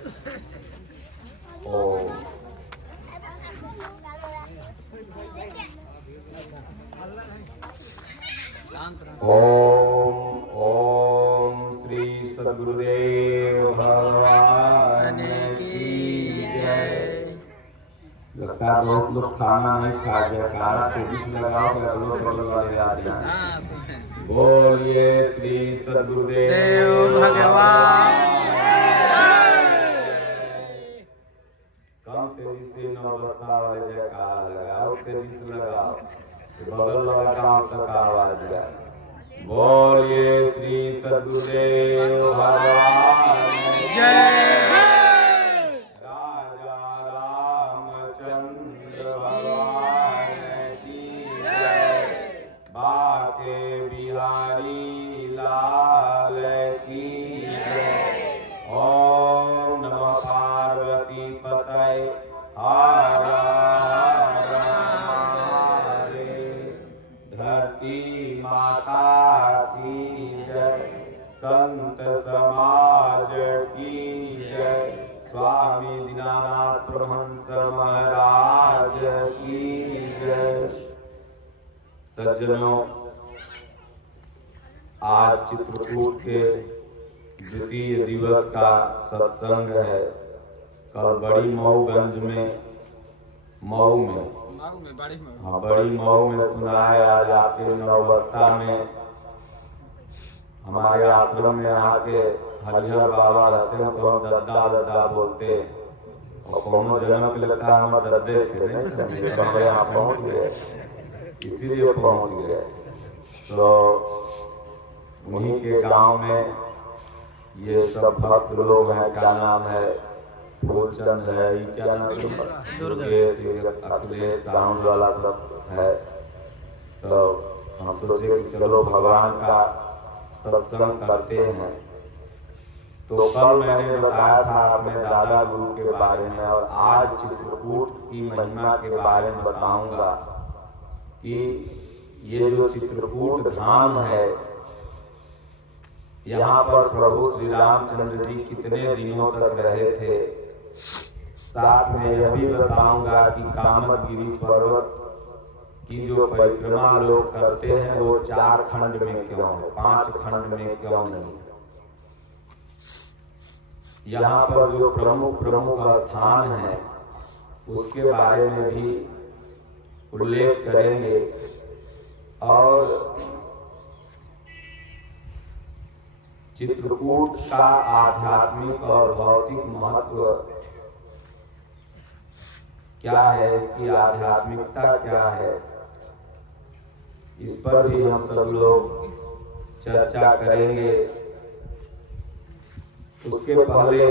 ओम ओम ओम श्री सद्गुरुदेव भगवान की जय। लगता है बहुत लोग खाना नहीं खा गया, खाना कोशिश लगाओ कि अगलो बगल वाले आ जाए। बोलिए श्री सद्गुरुदेव भगवान। कम तेजी से नवस्था वाले जयकारा लगाओ, तेजी से लगाओ, बगल वाला गांव तक आवाज जाए। बोलिए श्री सद्गुरुदेव भगवान जय। राजा रामचंद्र भगवान की जय। बाके बिहारी लाल की जय। ओम नमः पार्वती पतये हर हर महादेव। धरती माता की जय। संत समाज की जय। स्वामी दीनानाथ परमहंस महाराज की जय। सज्जनों, आज चित्रकूट के द्वितीय दिवस का सत्संग है। कल बड़ी मऊगंज में बड़ी मऊ में सुनाया। आज आपके नवस्था में हमारे आश्रम में आके हरिहर बाबा रहते हैं तो हम दद्दा दद्दा बोलते हैं, और कोनो जन्म के लगता है हम दद्दे थे, नहीं समझे, कब यहाँ पहुँच गए, इसीलिए पहुँच गए। तो उन्हीं के गांव में ये सब भक्त लोग हैं। क्या नाम है? फूलचंद है, क्या नाम है? दुर्गेश, अखिलेश, साउंड वाला सब है। तो हम सोचे कि चलो भगवान का सत्संग करते हैं। तो कल मैंने बताया था अपने दादा गुरु के बारे में, और आज चित्रकूट की महिमा के बारे में बताऊंगा कि ये जो चित्रकूट धाम है, यहाँ पर प्रभु श्री रामचंद्र जी कितने दिनों तक रहे थे। साथ में यह भी बताऊंगा कि कामदगिरी पर्वत की जो परिक्रमा लोग करते हैं वो 4 खंड में क्यों है, 5 खंड में क्यों नहीं। यहाँ पर जो प्रमुख स्थान है उसके बारे में भी उल्लेख करेंगे, और चित्रकूट का आध्यात्मिक और भौतिक महत्व क्या है, इसकी आध्यात्मिकता क्या है, इस पर भी हम सब लोग चर्चा करेंगे। उसके पहले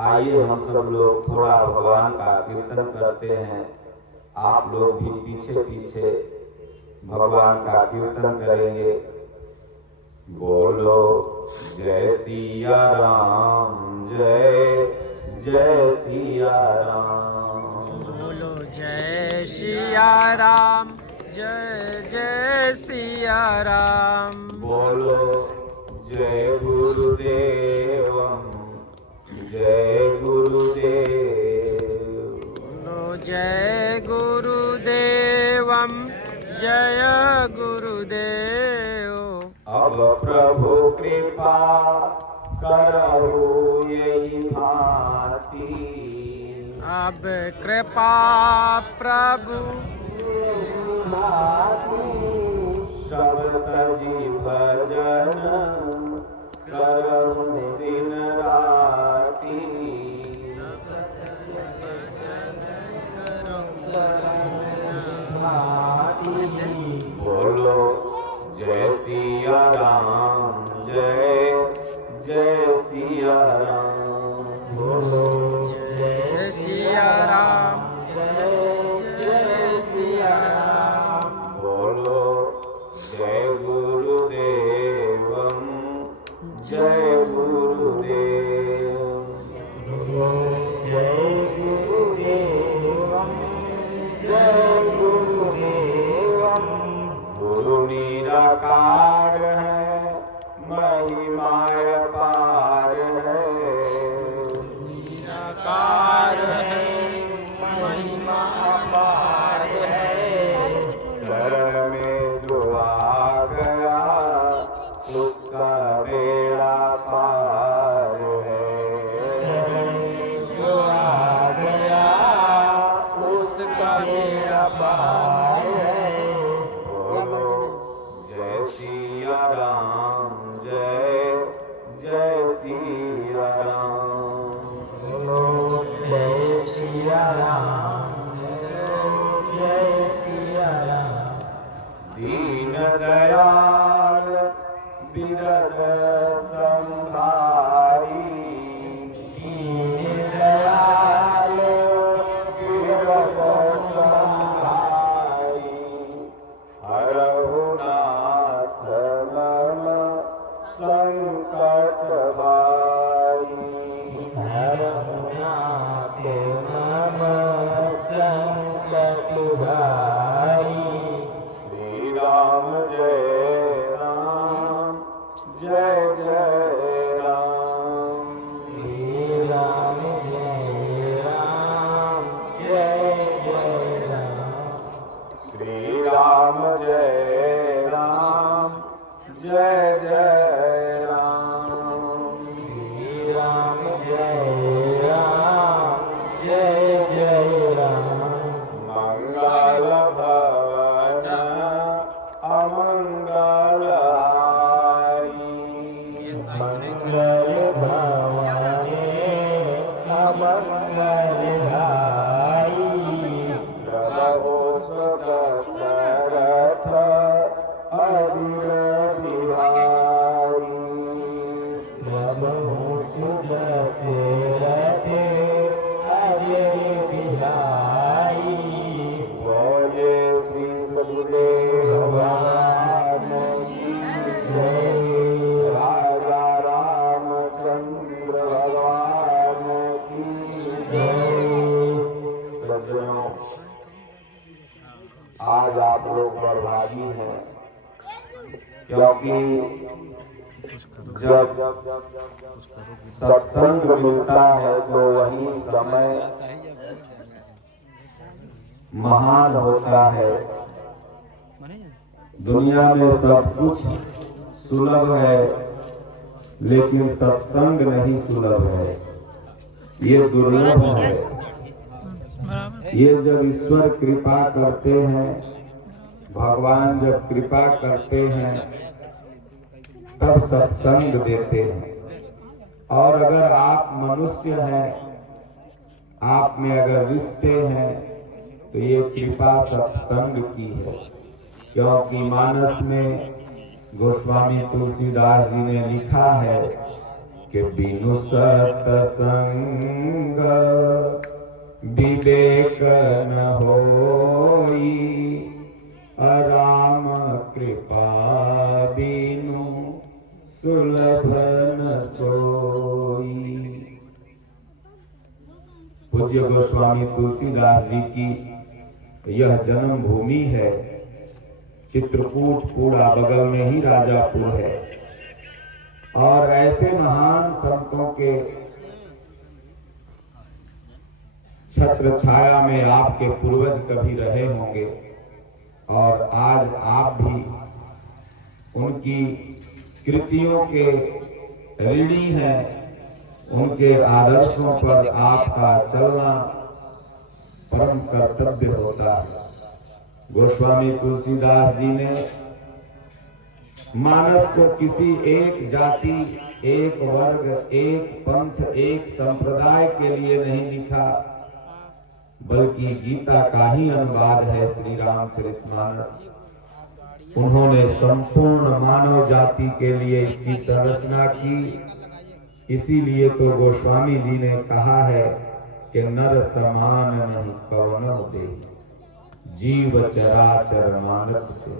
आइए हम सब लोग थोड़ा भगवान का कीर्तन करते हैं। आप लोग भी पीछे पीछे भगवान का कीर्तन करेंगे। बोलो जय सिया राम, जय जय सिया राम। बोलो जय सिया राम, जय जय सिया राम। बोलो जय गुरुदेव, जय गुरुदेव। बोलो जय गुरुदेवम, जय गुरुदेव। अब प्रभु कृपा करहु यही भांति। अब कृपा प्रभु सब तजी भजन करहु दिन राति। बोलो जय सिया राम, जय जय सिया राम। बोलो जय सिया राम, जय जय सिया राम। बोलो जय गुरुदेव, जय गुरुदेव। जय गुरुदेव, जय गुरुदेव। गुरु निराकार है, महिमा अपार है। बेड़ा पार है। जो आ गया उसका बेड़ा पार है। बोलो जय सिया राम, जय जय सिया राम। बोलो जय सिया राम, जय जय सिया राम। दीन दयाल बिरद संभारी, दीन दयाल बिरद संभारी, हरहु नाथ मम संकट भारी। हरहु नाथ मम संकट भारी। श्री राम जय राम, जय जय राम। श्री राम जय राम, जय जय राम। श्री राम जय राम, जय जय राम। श्री राम जय राम, जय जय राम। मंगल भवन अमंगल हारी, मंगल भवाने अमंगल हारी। प्रभो सुदशरथ अजिर बिहारी। प्रभु सुदशरथ अजय बिहारी। बोले श्री सदगुरुदेव भगवान की जय। राजा रामचंद्र भगवान की जय। सज्जनों, आज आप लोग बड़भागी हैं, क्योंकि जब सत्संग मिलता है तो वही समय महान होता है। दुनिया में सब कुछ सुलभ है, लेकिन सत्संग नहीं सुलभ है, ये दुर्लभ है। ये जब ईश्वर कृपा करते हैं, भगवान जब कृपा करते हैं, तब सत्संग देते हैं। और अगर आप मनुष्य हैं, आप में अगर रिश्ते हैं, तो ये कृपा सत्संग की है। क्योंकि मानस में गोस्वामी तुलसीदास जी ने लिखा है कि बिनु सत्संग विवेक न होई, राम कृपा बिनु सुलभ न सोई। पूज्य गोस्वामी तुलसीदास जी की यह जन्म भूमि है। चित्रकूट पूरा बगल में ही राजापुर है। और ऐसे महान संतों के छत्र छाया में आपके पूर्वज कभी रहे होंगे, और आज आप भी उनकी कृतियों के ऋणी हैं। उनके आदर्शों पर आपका चलना परम कर्तव्य होता है। गोस्वामी तुलसीदास जी ने मानस को किसी एक जाति, एक वर्ग, एक पंथ, एक संप्रदाय के लिए नहीं लिखा, बल्कि गीता का ही अनुवाद है श्री रामचरितमानस। उन्होंने संपूर्ण मानव जाति के लिए इसकी संरचना की। इसीलिए तो गोस्वामी जी ने कहा है कि नर समान नहीं कवनो दे, जीव चराचर मानत से।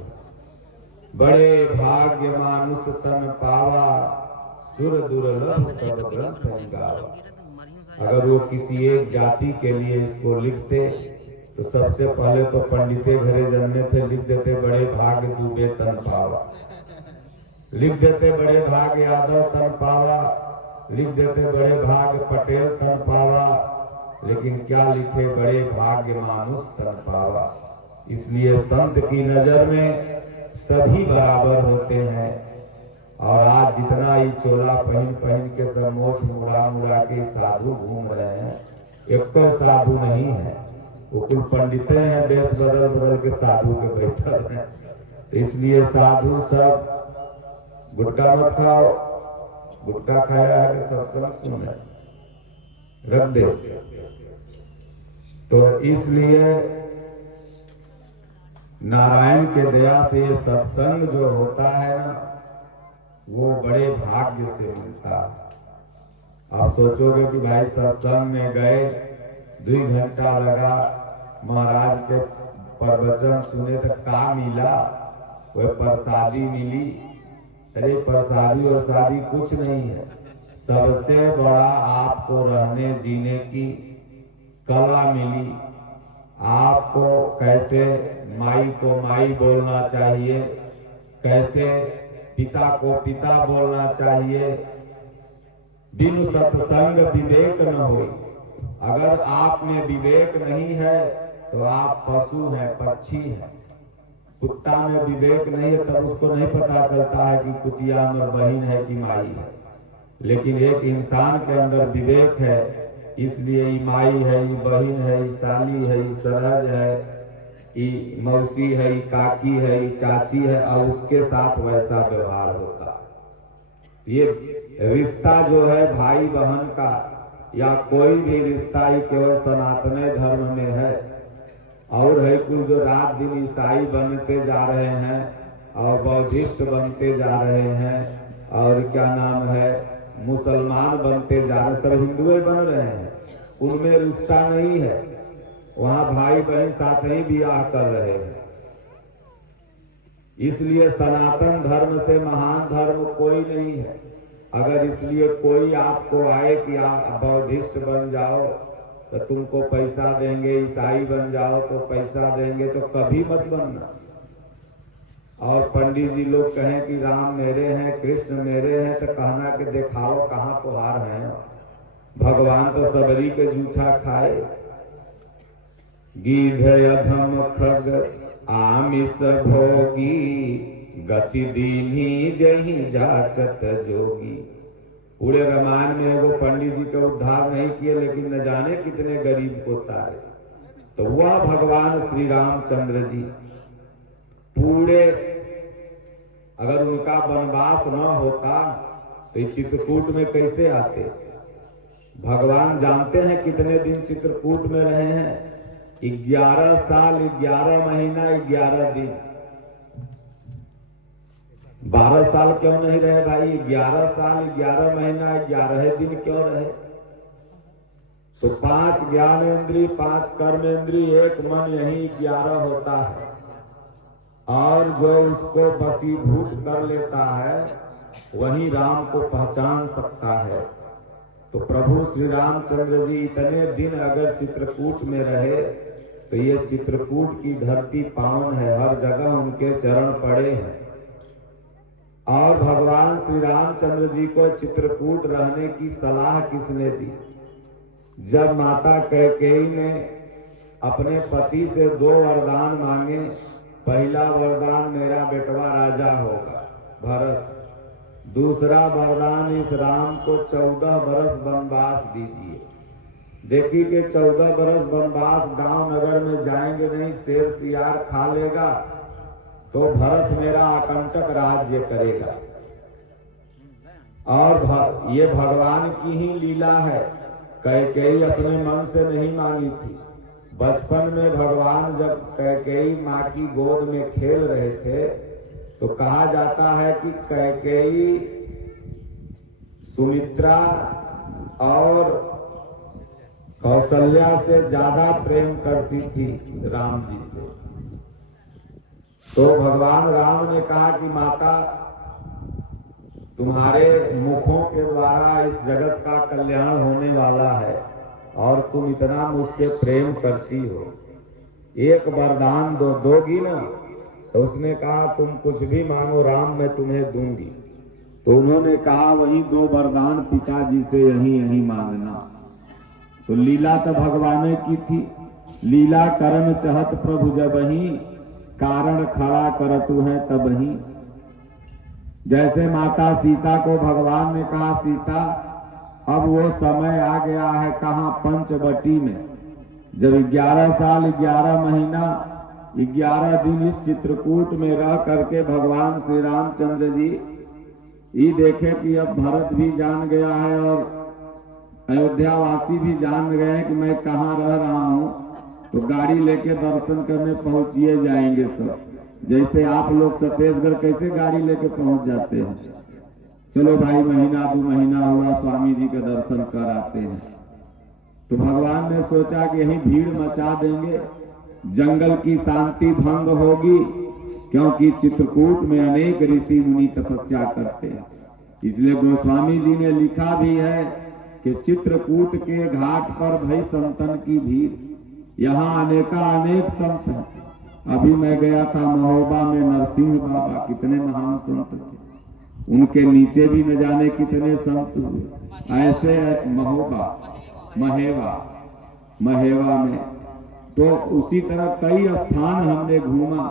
बड़े भाग्य मानुष तन पावा, सुर दुर्लभ सब ग्रंथ गावा। अगर वो किसी एक जाति के लिए इसको लिखते तो सबसे पहले तो पंडिते घरे जन्मे थे, लिख देते बड़े भाग्य दुबे तन पावा, लिख देते बड़े भाग्य यादव तन पावा, लिख देते बड़े भाग्य पटेल तन पावा, लेकिन क्या लिखे बड़े भाग्य मानुष तन पावा। इसलिए संत की नजर में सभी बराबर होते हैं। और आज जितना ही चोला पहन पहन के सब मोछ मुड़ा मुड़ा के साधु घूम रहे हैं, एक साधु नहीं है, वो कुल पंडितें हैं, देश बदल बदल के साधु के बैठल हैं। इसलिए साधु सब गुटखा मत खाओ, गुटखा खाया है कि सत्संग सुने रख दे। तो इसलिए नारायण के दया से सत्संग जो होता है ना, वो बड़े भाग्य से मिलता है। आप सोचोगे कि भाई सत्संग में गए 2 घंटा लगा, महाराज के प्रवचन सुने तो का मिला, वह प्रसादी मिली। अरे प्रसादी और शादी कुछ नहीं है, सबसे बड़ा आपको रहने जीने की कला मिली। आपको कैसे माई को माई बोलना चाहिए, कैसे पिता को पिता बोलना चाहिए। बिनु सत्संग विवेक न होई। अगर आप में विवेक नहीं है तो आप पशु हैं, पक्षी हैं। कुत्ता में विवेक नहीं है तब उसको नहीं पता चलता है कि कुतिया में बहन है कि माई है। लेकिन एक इंसान के अंदर विवेक है, इसलिए ये माई है, ये बहन है, ये साली है, ये सरहज है, ये मौसी है, ये काकी है, ये चाची है, और उसके साथ वैसा व्यवहार होता। ये रिश्ता जो है भाई बहन का या कोई भी रिश्ता ही केवल सनातन धर्म में है। और है कुछ जो रात दिन ईसाई बनते जा रहे हैं और बौद्धिस्ट बनते जा रहे हैं और क्या नाम है मुसलमान बनते जा रहे हैं, सब हिंदुए बन रहे हैं। उनमें रिश्ता नहीं है, वहाँ भाई बहन साथ ही ब्याह कर रहे हैं। इसलिए सनातन धर्म से महान धर्म कोई नहीं है। अगर इसलिए कोई आपको आए कि आप बौद्धिस्ट बन जाओ तो तुमको पैसा देंगे, ईसाई बन जाओ तो पैसा देंगे, तो कभी मत बनना। और पंडित जी लोग कहें कि राम मेरे हैं, कृष्ण मेरे हैं, तो कहना कि दिखाओ कहाँ तुहार हैं। भगवान तो सबरी के जूठा खाए। गीध अधम खग आमिष भोगी, गति दीनी जही जाचत जोगी। पूरे रामायण में वो पंडित जी का उद्धार नहीं किए, लेकिन न जाने कितने गरीब को तारे। तो वह भगवान श्री रामचंद्र जी पूरे, अगर उनका वनवास न होता तो ये चित्रकूट में कैसे आते। भगवान जानते हैं कितने दिन चित्रकूट में रहे हैं। 11 साल 11 महीना 11 दिन। 12 साल क्यों नहीं रहे भाई? 11 साल 11 महीना 11 दिन क्यों रहे? तो 5 ज्ञानेंद्रिय 5 कर्मेंद्रिय 1 मन, यही 11 होता है। और जो उसको वशीभूत कर लेता है वही राम को पहचान सकता है। तो प्रभु श्री रामचंद्र जी इतने दिन अगर चित्रकूट में रहे तो ये चित्रकूट की धरती पावन है, हर जगह उनके चरण पड़े हैं। और भगवान श्री रामचंद्र जी को चित्रकूट रहने की सलाह किसने दी? जब माता कैकेयी ने अपने पति से 2 वरदान मांगे। पहला वरदान मेरा बेटवा राजा होगा भरत, दूसरा वरदान इस राम को 14 बरस वनवास दीजिए। देखिए कि 14 बरस वनवास गांव नगर में जाएंगे नहीं, शेर सियार खा लेगा तो भरत मेरा आकंटक राज्य करेगा। और ये भगवान की ही लीला है। कैकेयी अपने मन से नहीं मांगी थी। बचपन में भगवान जब कैकेयी माँ की गोद में खेल रहे थे तो कहा जाता है कि कैकेयी सुमित्रा और कौशल्या से ज्यादा प्रेम करती थी राम जी से। तो भगवान राम ने कहा कि माता, तुम्हारे मुखों के द्वारा इस जगत का कल्याण होने वाला है और तुम इतना मुझसे प्रेम करती हो, एक वरदान दोगी ना? तो उसने कहा तुम कुछ भी मांगो राम, मैं तुम्हें दूंगी। तो उन्होंने कहा वही 2 वरदान पिताजी से यही मांगना। तो लीला तो भगवान की थी। लीला करन चहत प्रभु जबहि, कारण खड़ा करतु है तबहि। जैसे माता सीता को भगवान ने कहा सीता अब वो समय आ गया है कहाँ पंचवटी में, जब 11 साल 11 महीना 11 दिन इस चित्रकूट में रह करके भगवान श्री रामचंद्र जी ये देखे कि अब भरत भी जान गया है और अयोध्यावासी भी जान गए हैं कि मैं कहाँ रह रहा हूँ, तो गाड़ी लेके दर्शन करने पहुंचिए जाएंगे सब। जैसे आप लोग छत्तीसगढ़ कैसे गाड़ी लेके पहुंच जाते हैं, चलो भाई महीना 2 महीना हुआ स्वामी जी के दर्शन कर आते हैं। तो भगवान ने सोचा कि यही भीड़ मचा देंगे, जंगल की शांति भंग होगी, क्योंकि चित्रकूट में अनेक ऋषि मुनि तपस्या करते हैं। इसलिए गोस्वामी जी ने लिखा भी है कि चित्रकूट के घाट पर भई संतन की भीड़, यहाँ अनेक संत हैं। अभी मैं गया था महोबा में, नरसिंह बाबा कितने महान संत थे, उनके नीचे भी न जाने कितने संत हुए। ऐसे महेवा में तो उसी तरह कई स्थान हमने घूमा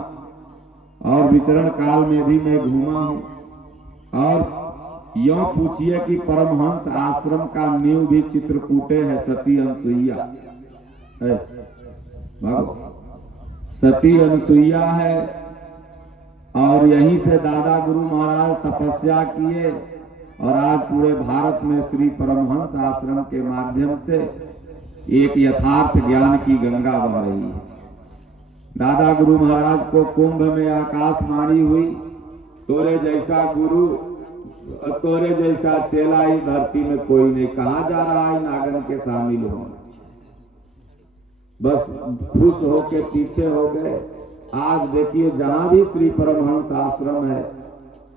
और विचरण काल में भी मैं घूमा हूँ। और यों पूछिए कि परमहंस आश्रम का नींव भी चित्रकूटे है, सती अनसुईया है, सती अनसुईया है। और यहीं से दादा गुरु महाराज तपस्या किए और आज पूरे भारत में श्री परमहंस आश्रम के माध्यम से एक यथार्थ ज्ञान की गंगा बह रही है। दादा गुरु महाराज को कुंभ में आकाशवाणी हुई, तोरे जैसा गुरु तोरे जैसा चेला इस धरती में कोई नहीं, कहा जा रहा है नागन के शामिल हो। बस खुश होके पीछे हो गए। आज देखिए जहां भी श्री परमहंस आश्रम है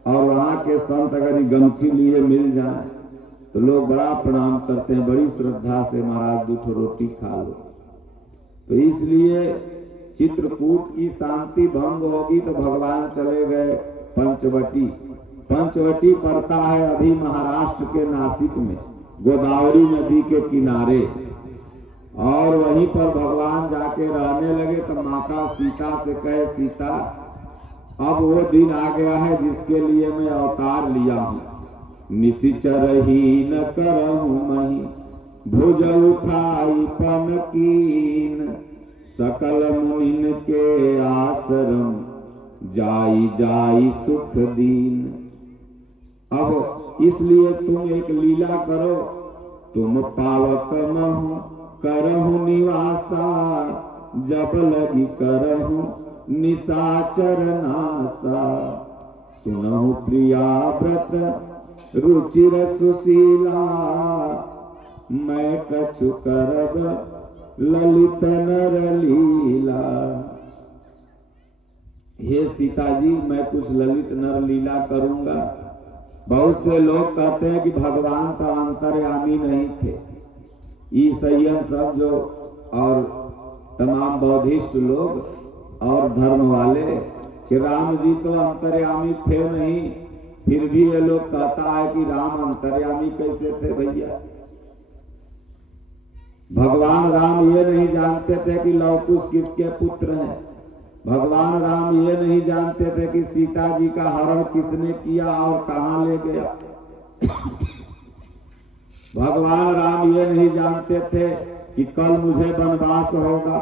और वहां के संत अगर गमछी लिए मिल जाए तो लोग बड़ा प्रणाम करते हैं, बड़ी श्रद्धा से, महाराज 2 रोटी खा लो। तो इसलिए चित्रकूट की शांति भंग होगी तो भगवान चले गए पंचवटी। पंचवटी पड़ता है अभी महाराष्ट्र के नासिक में, गोदावरी नदी के किनारे। और वहीं पर भगवान जाके रहने लगे तो माता सीता से कहे सीता अब वो दिन आ गया है जिसके लिए मैं अवतार लिया हूँ। निशिचर ही न करहूँ मही भुज उठाई पनकीन, सकल मुनिन के आश्रम जाई जाई सुख दीन। अब इसलिए तुम एक लीला करो, तुम पावक महु करहु निवासा, जब लगी करहु निशाचर नासा। सुनहु प्रिया व्रत रुचिर सुशीला, मैं कछु करब ललित नर लीला। हे सीता जी मैं कुछ ललित नर लीला करूंगा। बहुत से लोग कहते हैं कि भगवान का अंतर्यामी नहीं थे। ईसाइयन सब जो और तमाम बौद्धिस्ट लोग और धर्म वाले कि राम जी तो अंतर्यामी थे नहीं, फिर भी ये लोग कहता है कि राम अंतर्यामी कैसे थे भैया। भगवान राम ये नहीं जानते थे कि लवकुश किसके पुत्र हैं। भगवान राम ये नहीं जानते थे कि सीता जी का हरण किसने किया और कहां ले गया। भगवान राम ये नहीं जानते थे कि कल मुझे वनवास होगा।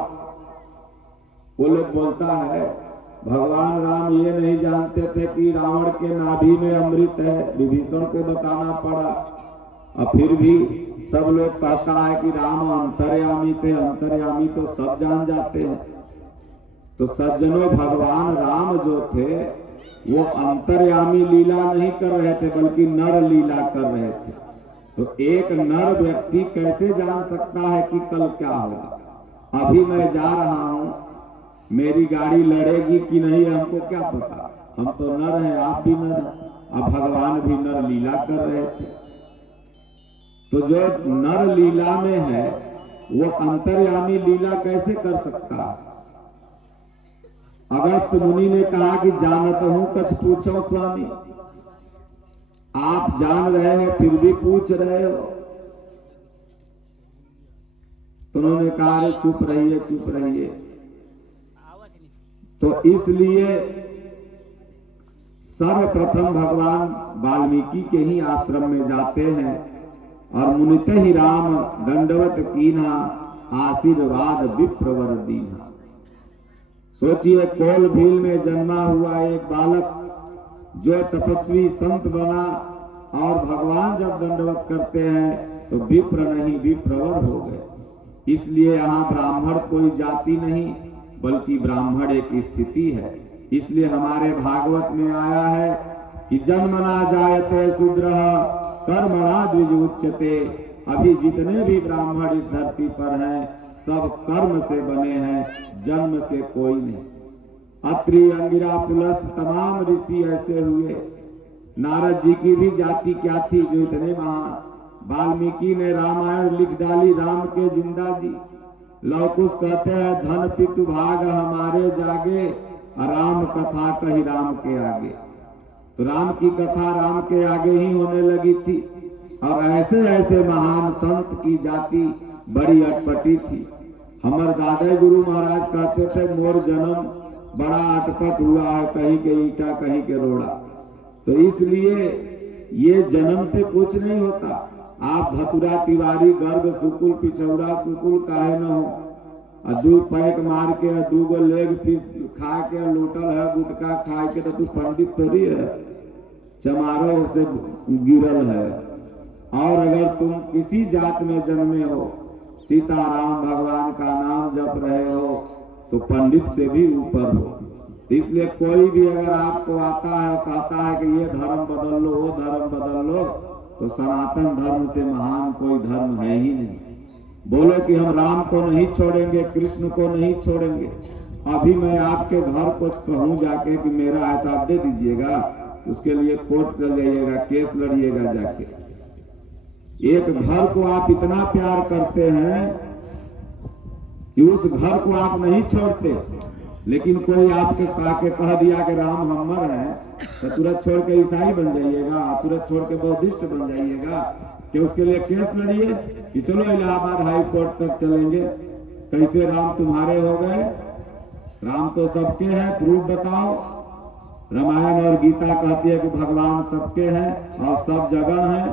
वो लोग बोलता है भगवान राम ये नहीं जानते थे कि रावण के नाभि में अमृत है, विभीषण को बताना पड़ा। और फिर भी सब लोग कहता है कि राम अंतर्यामी थे। अंतर्यामी तो सब जान जाते हैं। तो सज्जनों भगवान राम जो थे वो अंतर्यामी लीला नहीं कर रहे थे बल्कि नर लीला कर रहे थे। तो एक नर व्यक्ति कैसे जान सकता है कि कल क्या होगा। अभी मैं जा रहा हूं, मेरी गाड़ी लड़ेगी कि नहीं हमको क्या पता। हम तो नर हैं, आप भी नर हैं। अब भगवान भी नर लीला कर रहे थे। तो जो नर लीला में है वो अंतर्यामी लीला कैसे कर सकता है। अगस्त मुनि ने कहा कि जानत हूं कछ पूछो स्वामी। आप जान रहे हो फिर भी पूछ रहे हो। तो उन्होंने कहा चुप रहिए चुप रहिए। तो इसलिए सर्वप्रथम भगवान वाल्मीकि के ही आश्रम में जाते हैं और मुनित ही राम दंडवत कीन्हा आशीर्वाद विप्रवर दीन्हा। सोचिए, कोल भील में जन्मा हुआ एक बालक जो तपस्वी संत बना और भगवान जब दंडवत करते हैं तो विप्र नहीं विप्रवर हो गए। इसलिए यहाँ ब्राह्मण कोई जाति नहीं बल्कि ब्राह्मण एक स्थिति है। इसलिए हमारे भागवत में आया है कि जन्मना जायते शूद्रः कर्मणा द्विज उच्यते। अभी जितने भी ब्राह्मण इस धरती पर हैं सब कर्म से बने हैं, जन्म से कोई नहीं। अत्रि, अंगिरा, पुलस्त्य तमाम ऋषि ऐसे हुए। नारद जी की भी जाति क्या थी जो इतने महान। वाल्मीकि ने रामायण लिख डाली, राम के जिंदा जी। लवकुश कहते हैं धन पितु भाग हमारे जागे, राम कथा कही राम के आगे। तो राम की कथा राम के आगे ही होने लगी थी। और ऐसे ऐसे महान संत की जाति बड़ी अटपटी थी। हमारे दादा गुरु महाराज कहते थे मोर जन्म बड़ा अटपट हुआ है, कहीं के ईटा कहीं के रोड़ा। तो इसलिए ये जन्म से कुछ नहीं होता। आप भतुरा तिवारी गर्ग सुकुल पिछौड़ा सुकुल काहे न हो, दू पैक मार के दूगो लेग पीस खा के लूटल है गुटखा खा के तो तू पंडित थोड़ी है, चमारों से गिरल है। और अगर तुम किसी जात में जन्मे हो, सीताराम भगवान का नाम जप रहे हो, तो पंडित से भी ऊपर हो। इसलिए कोई भी अगर आपको आता है कहता है कि ये धर्म बदल लो वो धर्म बदल लो, तो सनातन धर्म से महान कोई धर्म है ही नहीं। बोलो कि हम राम को नहीं छोड़ेंगे, कृष्ण को नहीं छोड़ेंगे। अभी मैं आपके घर को कहूँ जाके कि मेरा है तो आप दे दीजिएगा, उसके लिए कोर्ट चल जाइएगा, केस लड़िएगा जाके। एक घर को आप इतना प्यार करते हैं कि उस घर को आप नहीं छोड़ते। लेकिन कोई आपके काके कह दिया कि राम हमर है तो तुरंत छोड़ के ईसाई बन जाइएगा, तुरंत छोड़ के बौद्धिस्ट बन जाइएगा कि उसके लिए केस लड़िए कि चलो इलाहाबाद हाई कोर्ट तक चलेंगे। कैसे राम तुम्हारे हो गए? राम तो सबके हैं, प्रूफ बताओ। रामायण और गीता कहती है कि भगवान सबके हैं और सब जगह हैं।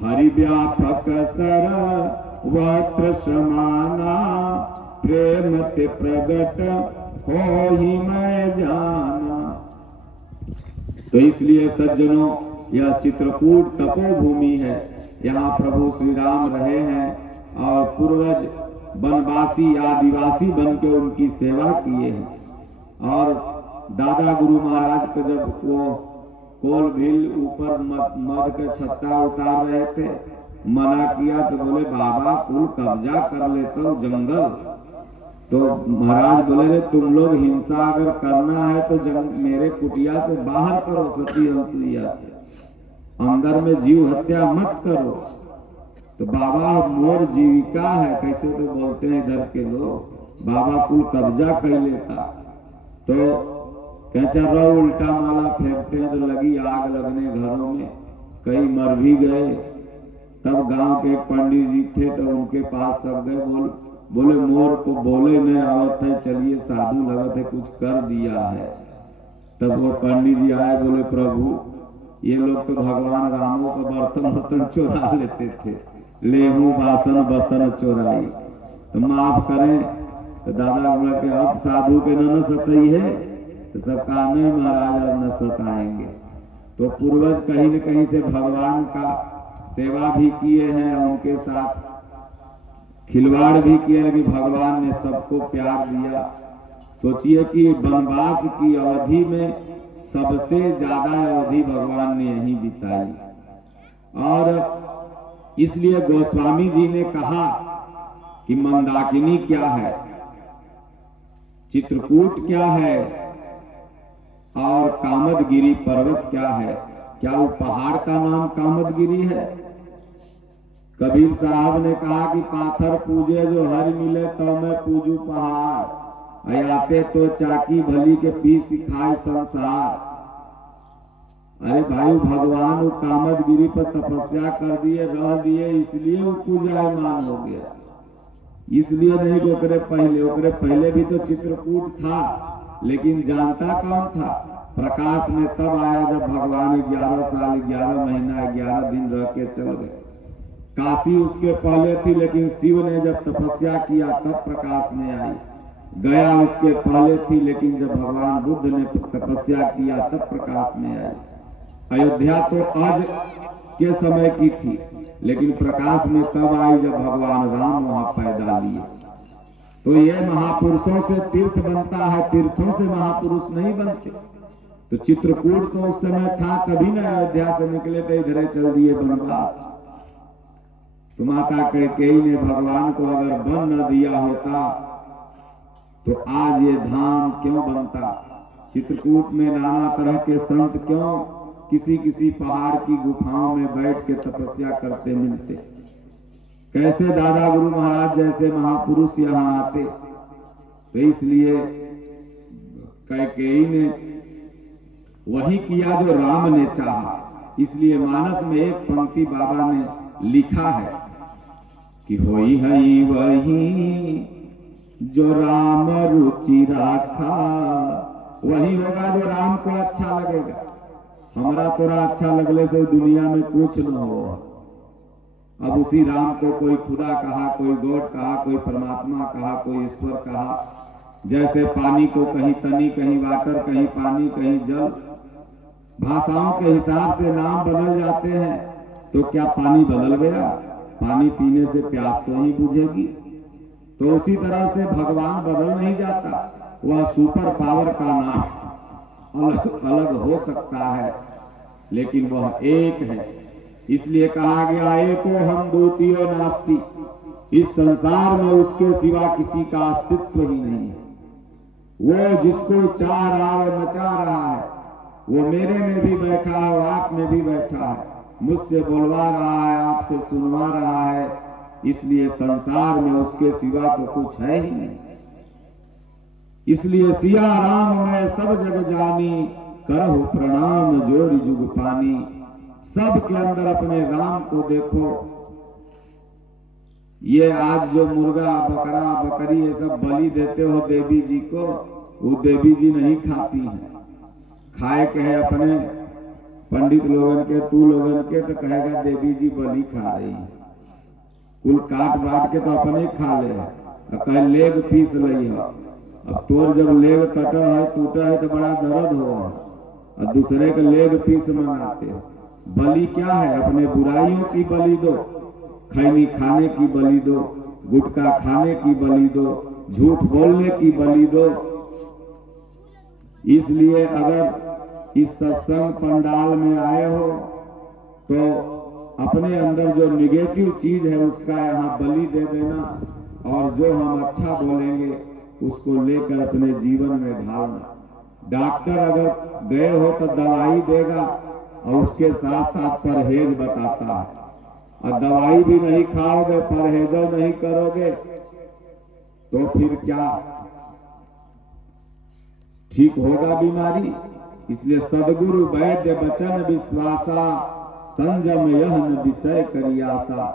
हरि व्यापक सर्वत्र समाना, प्रेम ते प्रगट हो ही मैं जाना। तो इसलिए सज्जनों, यह चित्रकूट तपोभूमि है। यहाँ प्रभु श्री राम रहे हैं और पूर्वज वनवासी आदिवासी बन के उनकी सेवा किए हैं। और दादा गुरु महाराज को जब वो कोल भील ऊपर मध के छत्ता उतार रहे थे, मना किया तो बोले बाबा कुल कब्जा कर लेते हो जंगल। तो महाराज बोले रे तुम लोग हिंसा अगर करना है तो मेरे कुटिया से बाहर करो, सती हंसुइया से, अंदर में जीव हत्या मत करो। तो बाबा मोर जीविका है, कैसे तो बोलते हैं इधर के लोग, बाबा कुल कब्जा कर लेता। तो कहचा रो उल्टा माला फेंकते हैं तो लगी आग लगने घरों में, कई मर भी गए। तब गांव के पंडित जी थे तो उनके पास सब गए, बोले मोर को बोले में आवत है, चलिए साधु लगत है कुछ कर दिया है। तब वो पंडित जी आए, बोले प्रभु ये लोग तो भगवान रामों का बर्तन चुरा लेते थे, लेहू बासन बसन चोराई, तो माफ करें। तो दादा बोला कि अब साधु के न सतई है, तो सब कहा नहीं महाराज अब न सताएंगे। तो पूर्वज कहीं न कहीं से भगवान का सेवा भी किए हैं, उनके साथ खिलवाड़ भी किए कि भगवान ने सबको प्यार दिया। सोचिए कि वनवास की अवधि में सबसे ज्यादा अवधि भगवान ने यही बिताई। और इसलिए गोस्वामी जी ने कहा कि मंदाकिनी क्या है, चित्रकूट क्या है और कामदगिरी पर्वत क्या है। क्या वो पहाड़ का नाम कामदगिरी है? कबीर साहब ने कहा कि पाथर पूजे जो हर मिले तो मैं पूजू पहाड़, आते तो चाकी भली के पी सिखाए संसार। अरे भाई भगवान वो कामदगिरी पर तपस्या कर दिए, रह दिए, इसलिए वो पूजायमान हो गया। इसलिए नहीं कि ओकरे पहले भी तो चित्रकूट था, लेकिन जानता कौन था? प्रकाश में तब आया जब भगवान 11 साल 11 महीना 11 दिन रह के चल गए। काशी उसके पहले थी, लेकिन शिव ने जब तपस्या किया तब प्रकाश में आई। गया उसके पहले थी, लेकिन जब भगवान बुद्ध ने तपस्या किया तब प्रकाश में आई। अयोध्या तो आज के समय की थी, लेकिन प्रकाश में तब आई जब भगवान राम वहां पैदा लिए। तो ये महापुरुषों से तीर्थ बनता है, तीर्थों से महापुरुष नहीं बनते। तो चित्रकूट तो उस समय था, तभी न अयोध्या से निकले थे, इधर चल दिए बनवास। तो माता कैकेयी ने भगवान को अगर बन न दिया होता तो आज ये धाम क्यों बनता। चित्रकूट में नाना तरह के संत क्यों किसी किसी पहाड़ की गुफाओं में बैठ के तपस्या करते मिलते। कैसे दादा गुरु महाराज जैसे महापुरुष यहाँ आते। तो इसलिए कैकेयी ने वही किया जो राम ने चाहा। इसलिए मानस में एक पंक्ति बाबा ने लिखा है कि होई हई वही जो राम रुचि राखा। वही होगा जो राम को अच्छा लगेगा। हमारा तोरा अच्छा लगने से दुनिया में कुछ न हो। अब उसी राम को कोई खुदा कहा, कोई गॉड कहा, कोई परमात्मा कहा, कोई ईश्वर कहा। जैसे पानी को कहीं तनी, कहीं वाटर, कहीं पानी, कहीं जल, भाषाओं के हिसाब से नाम बदल जाते हैं। तो क्या पानी बदल गया? पानी पीने से प्यास तो नहीं बुझेगी। तो उसी तरह से भगवान बदल नहीं जाता। वह सुपर पावर का नाम अलग अलग हो सकता है, लेकिन वह एक है। इसलिए कहा गया एको हम द्वितीयो नास्ति। इस संसार में उसके सिवा किसी का अस्तित्व ही नहीं है। वो जिसको चाह रहा है, नचा रहा है, वो मेरे में भी बैठा है, आप में भी बैठा है, मुझसे बोलवा रहा है, आपसे सुनवा रहा है। इसलिए संसार में उसके सिवा तो कुछ है ही नहीं। इसलिए सिया राम मैं सब जग जानी, करहु प्रणाम जोरी जुग पानी। सब के अंदर अपने राम को देखो। ये आज जो मुर्गा बकरा बकरी ये सब बलि देते हो देवी जी को, वो देवी जी नहीं खाती हैं। खाए के है अपने पंडित लोगन के, तू लोगन के, तो कहेगा देवी जी बलि खा रही है। कुल काट बांट के तो अपने खा ले, कहे लेग पीस रही है। अब तोर जब लेग कटा है, टूटा है, तो बड़ा दर्द हो, और दूसरे के लेग पीस मंगाते हैं। बलि क्या है? अपने बुराइयों की बलि दो, खैनी खाने की बलि दो, गुटखा खाने की बलि दो, झूठ बोलने की बलि दो। इसलिए अगर इस सत्संग पंडाल में आए हो तो अपने अंदर जो निगेटिव चीज है उसका यहाँ बलि दे देना, और जो हम अच्छा बोलेंगे उसको लेकर अपने जीवन में ढालना। डॉक्टर अगर गए हो तो दवाई देगा और उसके साथ साथ परहेज बताता है, और दवाई भी नहीं खाओगे, परहेज नहीं करोगे तो फिर क्या ठीक होगा बीमारी। इसलिए सदगुरु वैद्य वचन विश्वासा, संजम यह न विषय करियासा।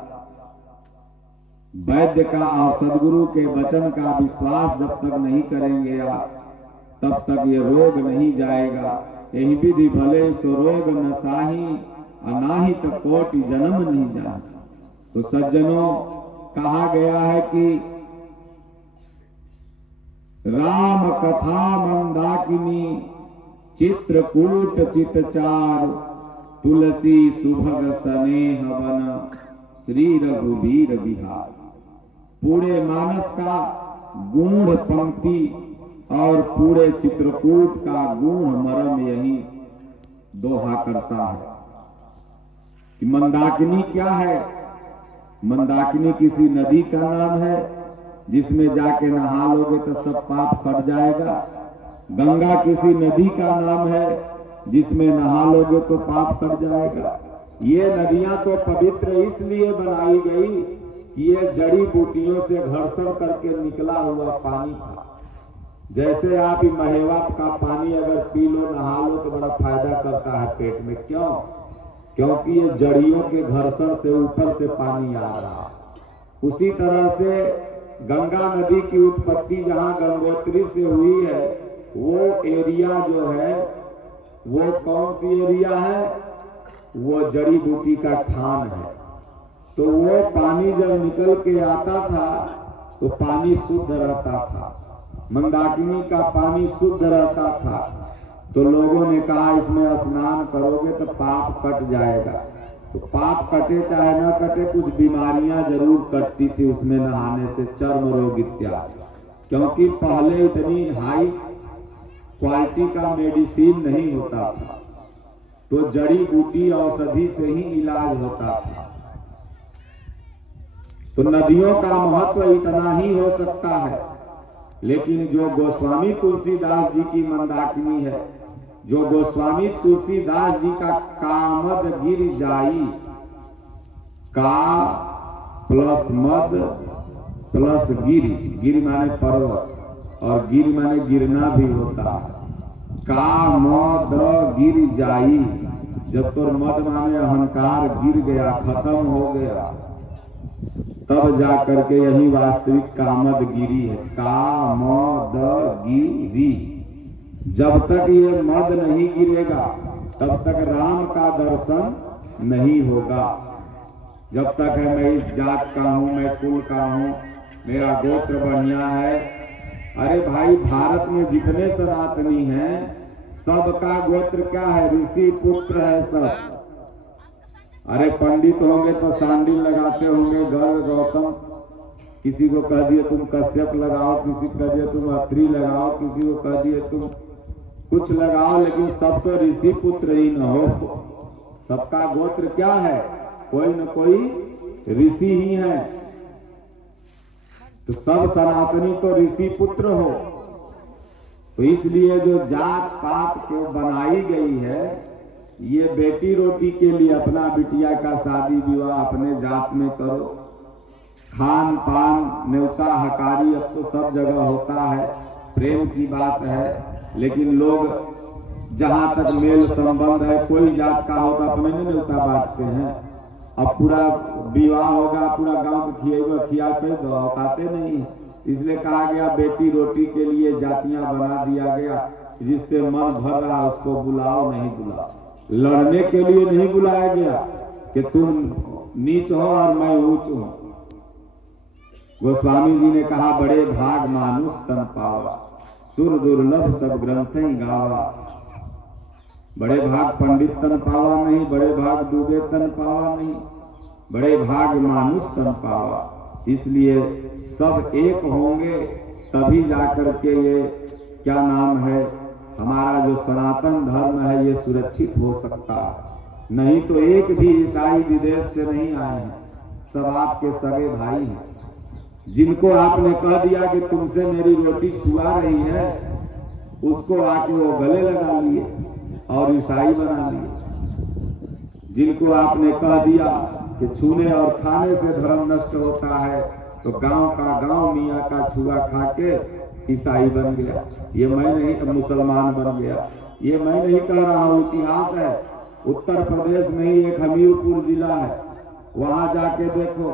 वैद्य का और सदगुरु के वचन का विश्वास जब तक नहीं करेंगे आप, तब तक ये रोग नहीं जाएगा। यही विधि भले सो रोग न साही, अनाही तो कोटि जन्म नहीं जाए। तो सज्जनों, कहा गया है कि राम कथा मंदाकिनी, चित्रकूट चितचार, तुलसी सुभग स्नेह वन, श्री रघुवीर विहार। पूरे मानस का गूढ़ पंक्ति और पूरे चित्रकूट का गूढ़ मर्म यही दोहा करता है कि मंदाकिनी क्या है? मंदाकिनी किसी नदी का नाम है जिसमें जाके नहा लोगे तो सब पाप कट जाएगा। गंगा किसी नदी का नाम है जिसमें नहा लोगे तो पाप कट जाएगा। ये नदियां तो पवित्र इसलिए बनाई गई कि ये जड़ी बूटियों से घर्षण करके निकला हुआ पानी था। जैसे आप महेवा का पानी अगर पी लो, नहा लो तो बड़ा फायदा करता है पेट में। क्यों? क्योंकि ये जड़ियों के घर्षण से ऊपर से पानी आ रहा। उसी तरह से गंगा नदी की उत्पत्ति जहाँ गंगोत्री से हुई है, वो एरिया जो है वो कौन सी एरिया है? वो जड़ी बूटी का खान है। तो वो पानी जब निकल के आता था तो पानी शुद्ध रहता था, मंदाकिनी का पानी शुद्ध रहता था। तो लोगों ने कहा इसमें स्नान करोगे तो पाप कट जाएगा। तो पाप कटे चाहे न कटे, कुछ बीमारियां जरूर कटती थी उसमें नहाने से, चर्म रोग इत्यादि। क्योंकि पहले इतनी हाई क्वालिटी का मेडिसिन नहीं होता था, तो जड़ी बूटी औषधि से ही इलाज होता था। तो नदियों का महत्व इतना ही हो सकता है। लेकिन जो गोस्वामी तुलसीदास जी की मंदाकिनी है, जो गोस्वामी तुलसीदास जी का कामद गिर जाई, का प्लस मद प्लस गिर, गिर माने पर्वत और गिर माने गिरना भी होता है। का मद गिर जाई, जब तो मद माने अहंकार गिर गया, खत्म हो गया, तब जा करके यही वास्तविक कामद गिरी है। कामद गिरी, जब तक ये मद नहीं गिरेगा तब तक राम का दर्शन नहीं होगा। जब तक है मैं इस जात का हूँ, मैं कुल का हूँ, मेरा गोत्र बढ़िया है। अरे भाई, भारत में जितने सनातनी हैं सबका गोत्र क्या है? ऋषि पुत्र है सब। अरे पंडित होंगे तो सांडिल लगाते होंगे, गर्ग गौतम, किसी को कह दिए तुम कश्यप लगाओ, किसी को कह दिए तुम अत्रि लगाओ, किसी को कह दिए तुम कुछ लगाओ, लेकिन सब तो ऋषि पुत्र ही न हो। सबका गोत्र क्या है? कोई न कोई ऋषि ही है। तो सब सनातनी तो ऋषि पुत्र हो। तो इसलिए जो जात पात को बनाई गई है, ये बेटी रोटी के लिए, अपना बिटिया का शादी विवाह अपने जात में करो, खान पान न्योता हकारी अब तो सब जगह होता है, प्रेम की बात है। लेकिन लोग जहाँ तक मेल संबंध है, कोई जात का होगा अपने में न्योता बांटते हैं। अब पूरा विवाह होगा, पूरा गांव को खिएगा, खिया के औकाते नहीं है। इसलिए कहा गया बेटी रोटी के लिए जातियां बना दिया गया, जिससे मन भर रहा उसको बुलाओ, नहीं बुलाओ। लड़ने के लिए नहीं बुलाया गया कि तुम नीच हो और मैं ऊंच हूं। गोस्वामी जी ने कहा बड़े भाग मानुष तन पावा, सुर दुर्लभ सब ग्रंथ ही गावा। बड़े भाग पंडित तन पावा नहीं, बड़े भाग दूबे तन पावा नहीं, बड़े भाग मानुष तन पावा। इसलिए सब एक होंगे तभी जाकर के ये क्या नाम है, हमारा जो सनातन धर्म है ये सुरक्षित हो सकता है। नहीं तो एक भी ईसाई विदेश से नहीं आए हैं, सब आपके सगे भाई हैं। जिनको आपने कह दिया कि तुमसे मेरी रोटी छुआ रही है, उसको आके वो गले लगा लिए और ईसाई बना लिए। जिनको आपने कह दिया कि छूने और खाने से धर्म नष्ट होता है, तो गांव का गांव मियाँ का छुआ खा के ईसाई बन गया। ये मैं नहीं, मुसलमान बन गया। ये मैं नहीं कह रहा हूँ, इतिहास है। उत्तर प्रदेश में ही एक हमीरपुर जिला है, वहां जाके देखो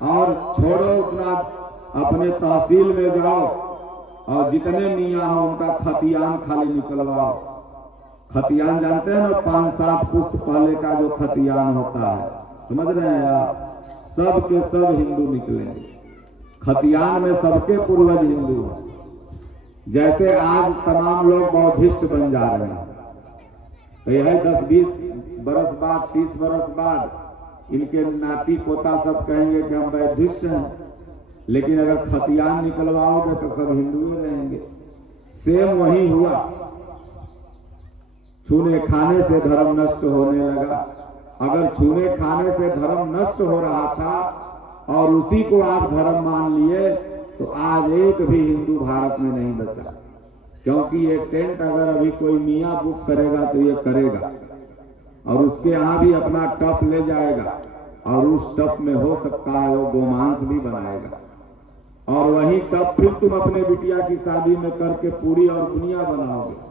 और छोड़ो उतना, अपने तहसील में जाओ और जितने मियाँ हो उनका खतियान खाली निकलवाओ। खतियान जानते हैं ना, 5-7 पुस्त पहले का जो खतियान होता है, समझ रहे हैं आप? सब के सब हिंदू निकलेंगे। खतियान में सबके पूर्वज हिंदू हैं। जैसे आज तमाम लोग बौद्धिस्ट बन जा रहे हैं, तो यह 10-20 बरस बाद, 30 बरस बाद इनके नाती पोता सब कहेंगे कि हम बौद्धिस्ट हैं। लेकिन अगर खतियान निकलवाओगे तो सब हिंदू ही रहेंगे। सेम वही हुआ, छूने खाने से धर्म नष्ट होने लगा। अगर छूने खाने से धर्म नष्ट हो रहा था और उसी को आप धर्म मान लिए, तो आज एक भी हिंदू भारत में नहीं बचा। क्योंकि ये टेंट अगर अभी कोई मियाँ बुक करेगा तो ये करेगा, और उसके यहाँ भी अपना टप ले जाएगा, और उस टप में हो सकता है वो गोमांस भी बनाएगा। और वही टप फिर तुम अपने बिटिया की शादी में करके पूरी और दुनिया बनाओगे।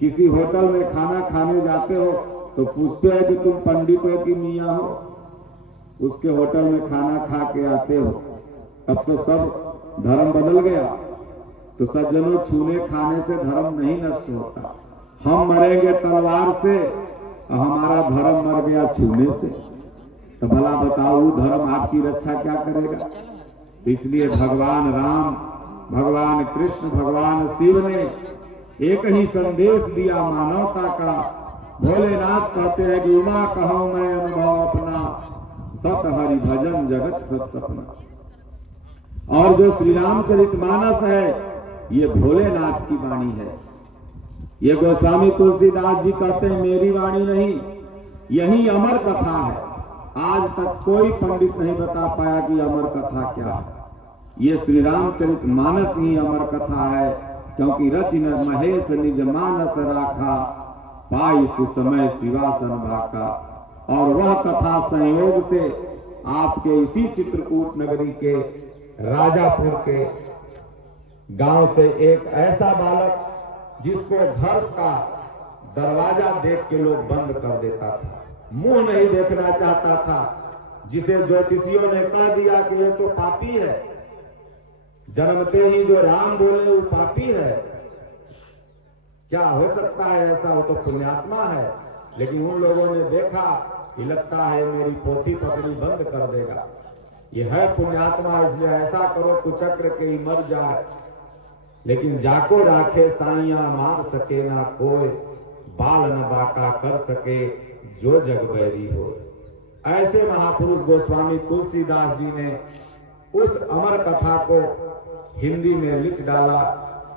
किसी होटल में खाना खाने जाते हो तो पूछते हैं कि तुम पंडित हो कि मियाँ हो, उसके होटल में खाना खा के आते हो, तब तो सब धर्म बदल गया। तो सज्जनों, छूने खाने से धर्म नहीं नष्ट होता। हम मरेंगे तलवार से, हमारा धर्म मर गया छूने से, तो भला बताओ धर्म आपकी रक्षा क्या करेगा। इसलिए भगवान राम, भगवान कृष्ण, भगवान शिव ने एक ही संदेश दिया मानवता का। भोलेनाथ कहते हैं कि उमा कहूं मैं अनुभव अपना, सत हरि भजन जगत सत सपना। और जो श्री रामचरितमानस है ये भोलेनाथ की वाणी है। ये गोस्वामी तुलसीदास जी कहते हैं मेरी वाणी नहीं, यही अमर कथा है। आज तक कोई पंडित नहीं बता पाया कि अमर कथा क्या है। ये श्री रामचरितमानस ही अमर कथा है, क्योंकि रचिन महेश निज मानस राखा, पाई सुसमय शिवासन भाका। और वह कथा संयोग से आपके इसी चित्रकूट नगरी के राजापुर के गांव से एक ऐसा बालक जिसको घर का दरवाजा देख के लोग बंद कर देता था, मुंह नहीं देखना चाहता था, जिसे ज्योतिषियों ने कह दिया कि ये तो पापी है, जन्मते ही जो राम बोले वो पापी है, क्या हो सकता है ऐसा, वो तो पुण्यात्मा है। लेकिन उन लोगों ने देखा कि लगता है मेरी पोथी पकड़ी बंद कर देगा, ये है पुण्यात्मा, इसलिए ऐसा करो कुचक्र के मर जाए। लेकिन जाको राखे साइया मार सके ना कोई, बाल न बाका कर सके जो जग बैरी हो। ऐसे महापुरुष गोस्वामी तुलसीदास जी ने उस अमर कथा को हिंदी में लिख डाला।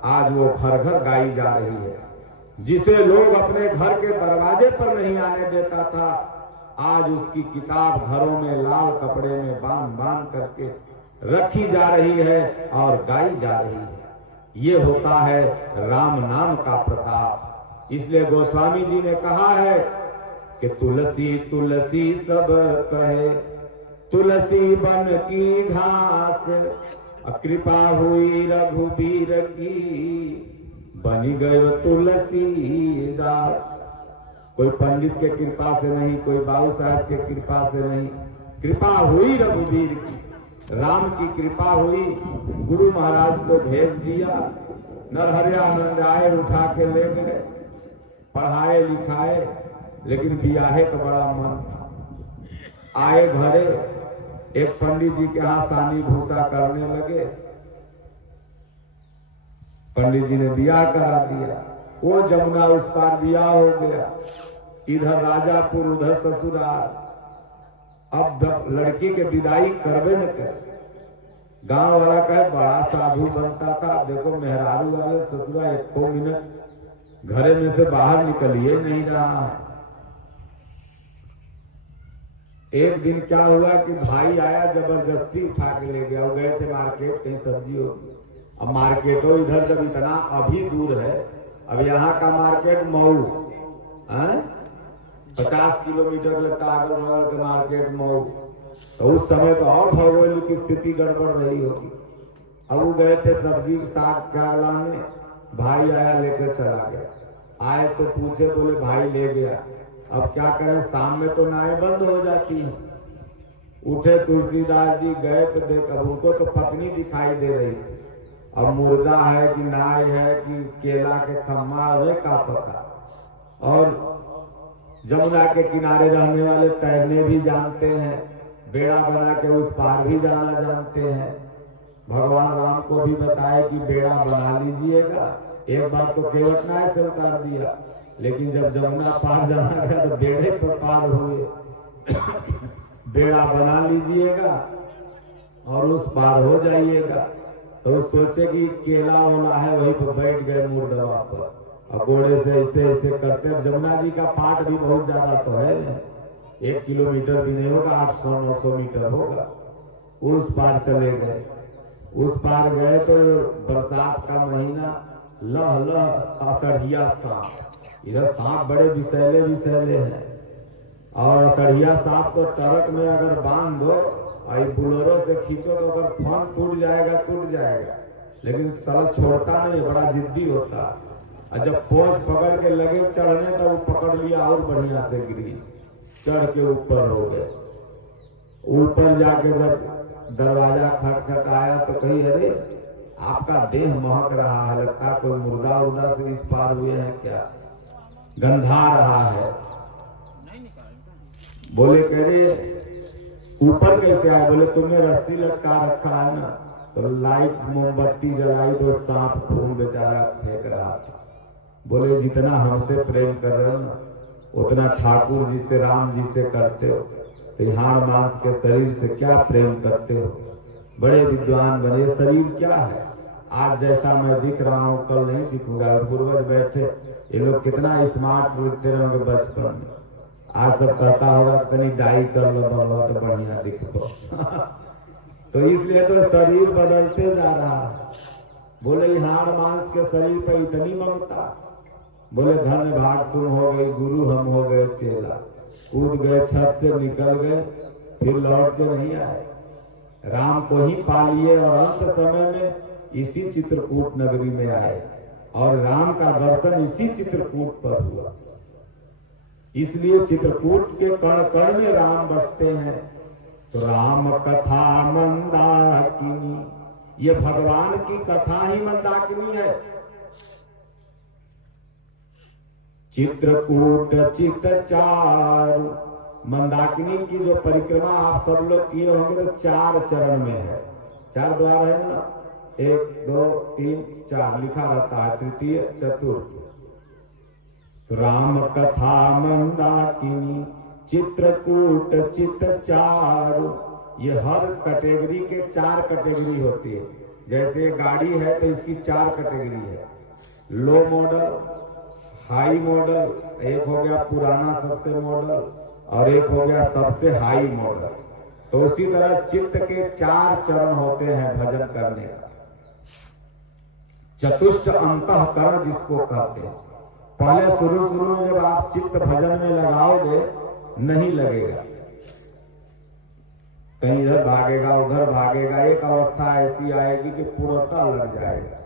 आज वो घर घर गाई जा रही है। जिसे लोग अपने घर के दरवाजे पर नहीं आने देता था, आज उसकी किताब घरों में लाल कपड़े में बांध बांध करके रखी जा रही है और गाई जा रही है। ये होता है राम नाम का प्रताप। इसलिए गोस्वामी जी ने कहा है कि तुलसी तुलसी सब कहे, तुलसी बन की घास, कृपा हुई रघुबीर की, बनी गयो तुलसीदास। कोई पंडित के कृपा से नहीं, कोई बाबू साहब के कृपा से नहीं, कृपा हुई रघुबीर की, राम की कृपा हुई। गुरु महाराज को भेज दिया, नरहरियानंद आए, उठा के ले गए, पढ़ाए लिखाए, लेकिन बियाहे का बड़ा मन था। आए घरे, एक पंडित जी के यहाँ सानी भूसा करने लगे, पंडित जी ने बियाह करा दिया। वो जमुना उस पार बियाह हो गया, इधर राजापुर उधर ससुराल। अब लड़की के विदाई करवे न कर, गांव वाला कहे बड़ा साधु बनता था, देखो मेहरारू वाले ससुरा एक मिनट घरे में से बाहर निकलिए नहीं रहा। एक दिन क्या हुआ कि भाई आया, जबरदस्ती उठा के ले गया। वो गए थे मार्केट, कहीं सब्जी होगी। अब मार्केटों इधर जब इतना अभी दूर है, अब यहाँ का मार्केट मऊ 50 किलोमीटर लगता है, अगल बगल के मार्केट मऊ। तो उस समय तो और भौगोलिक स्थिति गड़बड़ रही होगी। अब वो गए थे सब्जी साग क्या लाने, भाई आया लेकर चला गया। आए तो पूछे, बोले भाई ले गया। अब क्या करें, शाम में तो नाएं बंद हो जाती है। उठे तुलसीदास जी, गए तो देखा उनको तो पत्नी दिखाई दे रही थी। अब मुर्दा है कि नाई है कि केला के खम्मा है का पता। और जमुना के किनारे रहने वाले तैरने भी जानते हैं, बेड़ा बना के उस पार भी जाना जानते हैं। भगवान राम को भी बताए कि बेड़ा बना लीजिएगा। एक बार तो केवटनाय से उतार दिया, लेकिन जब जमुना पार जाना गया तो बेड़े पर पार हुए। बेड़ा बना लीजिएगा और उस पार हो जाइएगा। तो सोचे कि केला ओला है, वहीं पर बैठ गए मुर्दवा पर, और घोड़े से ऐसे ऐसे करते। अब जमुना जी का पाट भी बहुत ज्यादा तो है, 1 किलोमीटर भी नहीं होगा, 800-900 मीटर होगा। उस पार चले गए। उस पार गए तो बरसात का महीना, लह लह असढ़िया सांप। इधर सांप बड़े विषैले विषैले हैं, और असढ़िया सांप तो ट्रक में अगर बांध दो और बुलेरो से खींचो तो अगर फन टूट जाएगा, लेकिन सरल छोड़ता नहीं, बड़ा जिद्दी होता। और जब पोंछ पकड़ के लगे चढ़ने तो वो पकड़ लिया और बढ़िया से गिरी, चढ़ के ऊपर हो गए। ऊपर जाके जब दरवाजा खटखटाया तो कही, अरे आपका देह महक रहा है, लगता कोई मुर्दा उर्दा से इस पार हुए हैं क्या। गंधा रहा है। बोले कह रहे ऊपर कैसे आए? बोले तुमने रस्सी लटका रखा है ना, तो लाइट मोमबत्ती जलाई तो सांप खून बेचारा फेंक रहा था। बोले जितना हमसे प्रेम कर रहे हो ना, उतना ठाकुर जी से, राम जी से करते हो, तो हाड़ मांस के शरीर से क्या प्रेम करते हो? बड़े विद्वान बने। शरीर क्या है? आज जैसा मैं दिख रहा हूँ कल नहीं दिखूंगा। पूर्वज बैठे, ये लोग कितना स्मार्ट बोलते रहोगे बचपन में। आज सब कहता होगा कहीं डाई कर लो बाबा तो बढ़िया दिखो। तो इसलिए तो शरीर बदलते जा रहा है। बोले हाड़ मांस के शरीर पर इतनी ममता। बोले धन भाग तुम हो गए गुरु, हम हो गए चेला। कूद गए छत से, निकल गए, फिर लौट के नहीं आए। राम को ही पालिए और अंत समय में इसी चित्रकूट नगरी में आए और राम का दर्शन इसी चित्रकूट पर हुआ। इसलिए चित्रकूट के कण कण में राम बसते हैं। तो राम कथा मंदाकिनी, ये भगवान की कथा ही मंदाकिनी है। चित्रकूट चित चारु, मंदाकिनी की जो परिक्रमा आप सब लोग किए होंगे तो 4 चरण में है। 4 द्वार है ना, 1 2 3 4 लिखा रहता है, तृतीय चतुर्थ। तो राम कथा मंदाकिनी चित्रकूट चित चारु, ये हर कैटेगरी के 4 कैटेगरी होती है। जैसे गाड़ी है तो इसकी 4 कैटेगरी है। लो मॉडल, हाई मॉडल, एक हो गया पुराना सबसे मॉडल, और एक हो गया सबसे हाई मॉडल। तो उसी तरह चित्त के 4 चरण होते हैं भजन करने का। चतुष्ट अंतःकरण जिसको कहते हैं। पहले शुरू में जब आप चित्त भजन में लगाओगे नहीं लगेगा, कहीं इधर भागेगा उधर भागेगा। एक अवस्था ऐसी आएगी कि पूर्णतः लग जाएगा।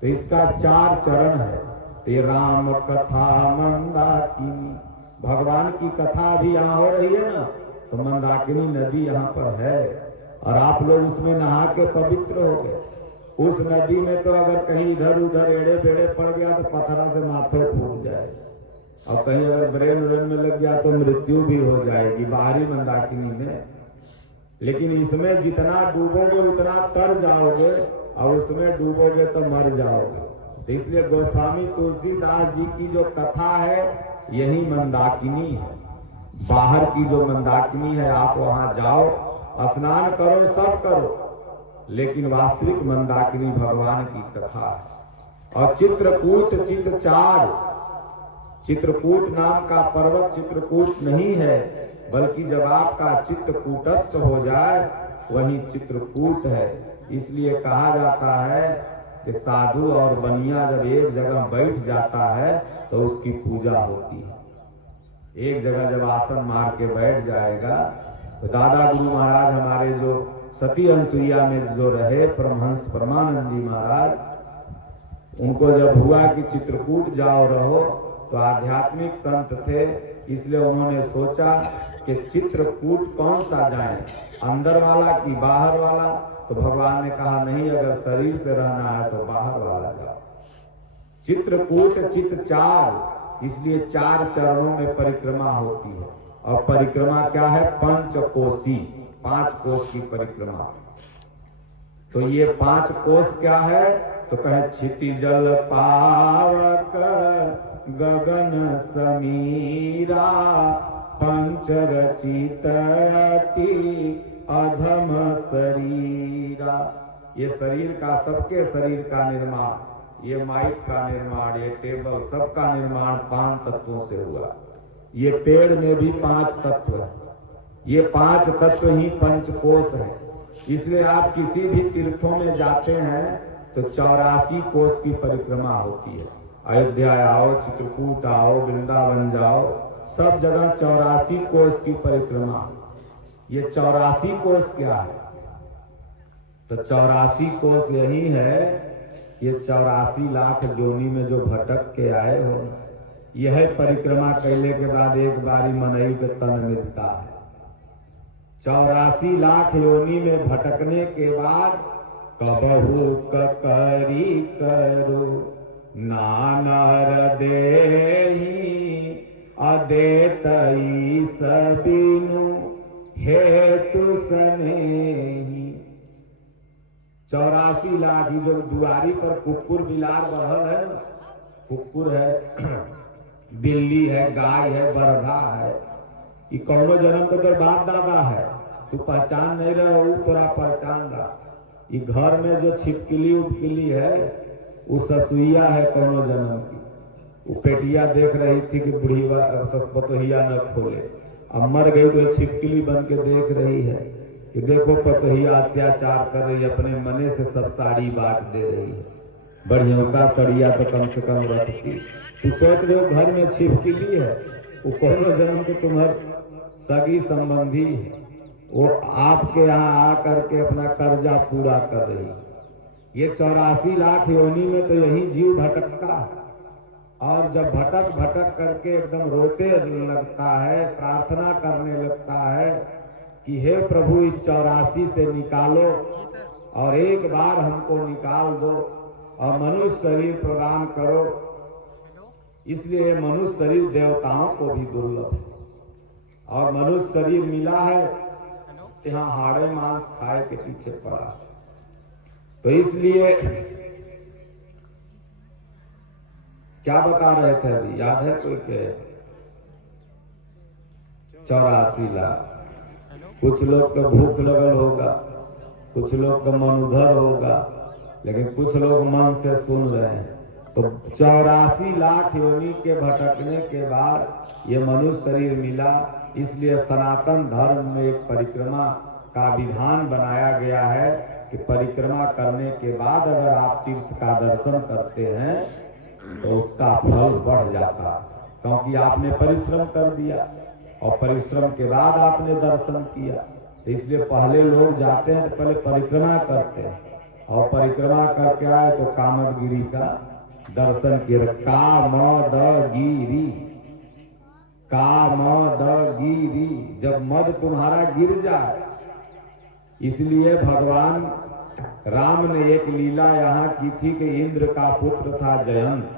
तो इसका 4 चरण है। ते राम कथा मंदाकिनी, भगवान की कथा भी यहाँ हो रही है ना, तो मंदाकिनी नदी यहाँ पर है और आप लोग उसमें नहा के पवित्र हो गए। उस नदी में तो अगर कहीं इधर उधर एड़े बेड़े पड़ गया तो पत्थरा से माथे फूट जाए, और कहीं अगर ब्रेन व्रेन में लग गया तो मृत्यु भी हो जाएगी बाहरी मंदाकिनी में। लेकिन इसमें जितना डूबोगे उतना तर जाओगे, और उसमें डूबोगे तो मर जाओगे। तो इसलिए गोस्वामी तुलसीदास जी की जो कथा है यही मंदाकिनी है। बाहर की जो मंदाकिनी है आप वहां जाओ, स्नान करो, सब करो, लेकिन वास्तविक मंदाकिनी भगवान की कथा है। और चित्रकूट चित चार, चित्रकूट नाम का पर्वत चित्रकूट नहीं है, बल्कि जब आपका चित्त कूटस्थ हो जाए वही चित्रकूट है। इसलिए कहा जाता है कि साधु और बनिया जब एक जगह बैठ जाता है तो उसकी पूजा होती है। एक जगह जब आसन मार के बैठ जाएगा तो दादा गुरु महाराज हमारे जो सती अनसुईया में जो रहे परमहंस परमानंद जी महाराज, उनको जब हुआ कि चित्रकूट जाओ रहो, तो आध्यात्मिक संत थे, इसलिए उन्होंने सोचा कि चित्रकूट कौन सा जाए, अंदर वाला कि बाहर वाला। तो भगवान ने कहा नहीं, अगर शरीर से रहना है तो बाहर वाला जाओ। चित्रकूट चित चार, इसलिए 4 चरणों में परिक्रमा होती है। और परिक्रमा क्या है? पंचकोशी, 5 कोश की परिक्रमा। तो ये 5 कोश क्या है? तो कहे क्षितिजल पावक गगन समीरा, पंचरचित अति अधम शरीरा। ये शरीर का, सबके शरीर का निर्माण, ये माइक का निर्माण, ये टेबल, सबका निर्माण 5 तत्वों से हुआ। ये पेड़ में भी 5 तत्व है। ये 5 तत्व ही पंचकोश है। इसलिए आप किसी भी तीर्थों में जाते हैं तो 84 कोश की परिक्रमा होती है। अयोध्या आओ, चित्रकूट आओ, वृंदावन जाओ, सब जगह 84 कोश की परिक्रमा। ये 84 कोश क्या है? तो 84 कोश यही है, ये 84 लाख योनि में जो भटक के आए हो, यह परिक्रमा करने के बाद एक बारी मनई के तन मिलता है। 84 लाख योनि में भटकने के बाद कबहू करी करो नानर देही अदेतई सबीनु हेतु सनेही। 84 लाख जो दुआरी पर कुकुर बिलार बढ़ल है ना, कुकुर है, बिल्ली है, गाय है, बरधा है, ये कौनो जन्म को तो बाप दादा है, तू पहचान नहीं रहे, वो तोरा पहचान रहा। ये घर में जो छिपकली उपकली है वो ससुइया है कौनो जन्म की। वो पेटिया देख रही थी कि बुढ़ी पतोहिया न खोले, अब मर गई तो छिपकली बन के देख रही है कि देखो पतोहिया अत्याचार कर रही है, अपने मने से सब साड़ी बांट दे रही है, बढ़ियों का सड़िया तो कम से कम रखती। तू सोच रहे हो घर में छिपकली है, वो कौनो जन्म के तुम्हार सगी संबंधी है, वो आपके यहाँ आ करके अपना कर्जा पूरा कर रही है। ये 84 लाख योनि में तो यही जीव भटकता है, और जब भटक भटक करके एकदम रोते लगता है, प्रार्थना करने लगता है कि हे प्रभु इस 84 से निकालो और एक बार हमको निकाल दो और मनुष्य शरीर प्रदान करो। इसलिए मनुष्य शरीर देवताओं को भी दुर्लभ है, और मनुष्य शरीर मिला है यहाँ हाड़े मांस खाए के पीछे पड़ा। तो इसलिए क्या बता रहे थे अभी, याद है कोई के? 84 लाख। कुछ लोग को भूख लगल होगा, कुछ लोग का मन उधर होगा, लेकिन कुछ लोग मन से सुन रहे हैं। तो 84 लाख योनि के भटकने के बाद ये मनुष्य शरीर मिला। इसलिए सनातन धर्म में एक परिक्रमा का विधान बनाया गया है कि परिक्रमा करने के बाद अगर आप तीर्थ का दर्शन करते हैं तो उसका फल बढ़ जाता, क्योंकि आपने परिश्रम कर दिया और परिश्रम के बाद आपने दर्शन किया। इसलिए पहले लोग जाते हैं तो पहले परिक्रमा करते हैं, और परिक्रमा करके आए तो कामदगिरी का दर्शन किए। कामदगिरी, कामदगिरी, जब मद तुम्हारा गिर जाए। इसलिए भगवान राम ने एक लीला यहाँ की थी कि इंद्र का पुत्र था जयंत,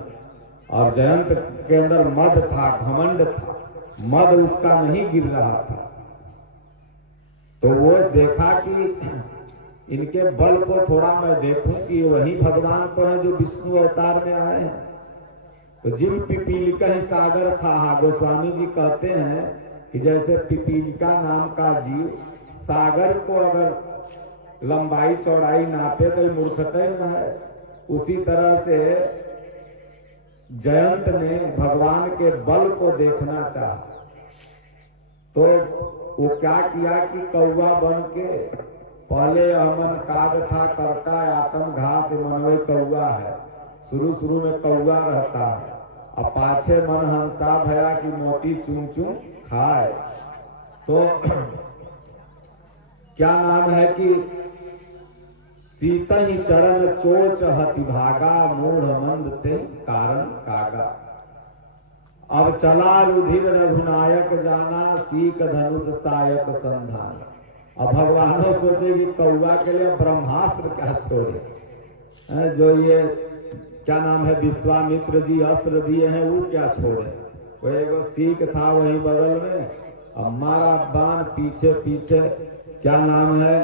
और जयंत के अंदर मद था, घमंड था, मद उसका नहीं गिर रहा था। तो वो देखा कि इनके बल को थोड़ा मैं देखूं कि वही भगवान तो है जो विष्णु अवतार में आए हैं। तो जिन पिपीलिका ही सागर था, गोस्वामी जी कहते हैं कि जैसे पिपीलिका नाम का जीव सागर को अगर लंबाई चौड़ाई नापे तो मूर्खता न है, उसी तरह से जयंत ने भगवान के बल को देखना चाहा। तो वो क्या किया कि कौवा बन के, पहले अमन काग था करता आत्म घात मनवे कौआ है, शुरू में कौआ रहता है, अब पाछे मन हंसा भया कि मोती चूं चूं खाए। तो क्या नाम है कि सीता ही चरण चोच हति भागा, मूढ़ मंद ते कारण कागा। अब चला रुधिर रघुनायक जाना, सीक धनुष सायक संधान। अब भगवान सोचे कि कौआ के लिए ब्रह्मास्त्र क्या छोड़े, जो ये क्या नाम है विश्वामित्र जी अस्त्र दिए हैं वो क्या छोड़े। वो एगो सीख था वही बगल में, अब मारा बाण पीछे पीछे, क्या नाम है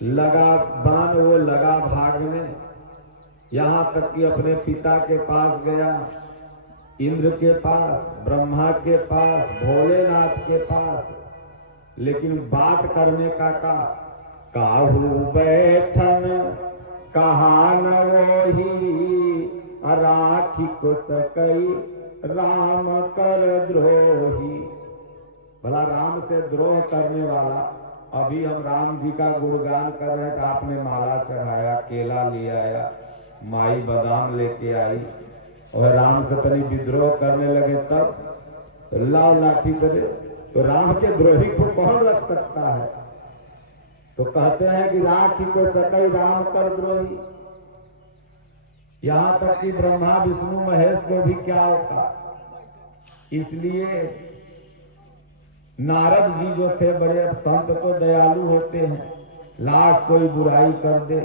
लगा बाण, वो लगा भागने, यहाँ तक कि अपने पिता के पास गया, इंद्र के पास, ब्रह्मा के पास, भोलेनाथ के पास, लेकिन बात करने का काहू बैठन कहा न वही, राखी को सकई राम कर द्रोही। भला राम से द्रोह करने वाला, अभी हम राम जी का गुणगान कर रहे थे, आपने माला चढ़ाया, केला ले आया, माई बादाम लेके आई, और राम से तनी विद्रोह करने लगे तब तो लाओ लाठी करे। तो राम के द्रोही को कौन रख सकता है? तो कहते हैं कि राखी को सकई राम कर द्रोही। यहाँ तक कि ब्रह्मा विष्णु महेश को भी क्या होता। इसलिए नारद जी जो थे बड़े, संत तो दयालु होते हैं, लाख कोई बुराई कर दे,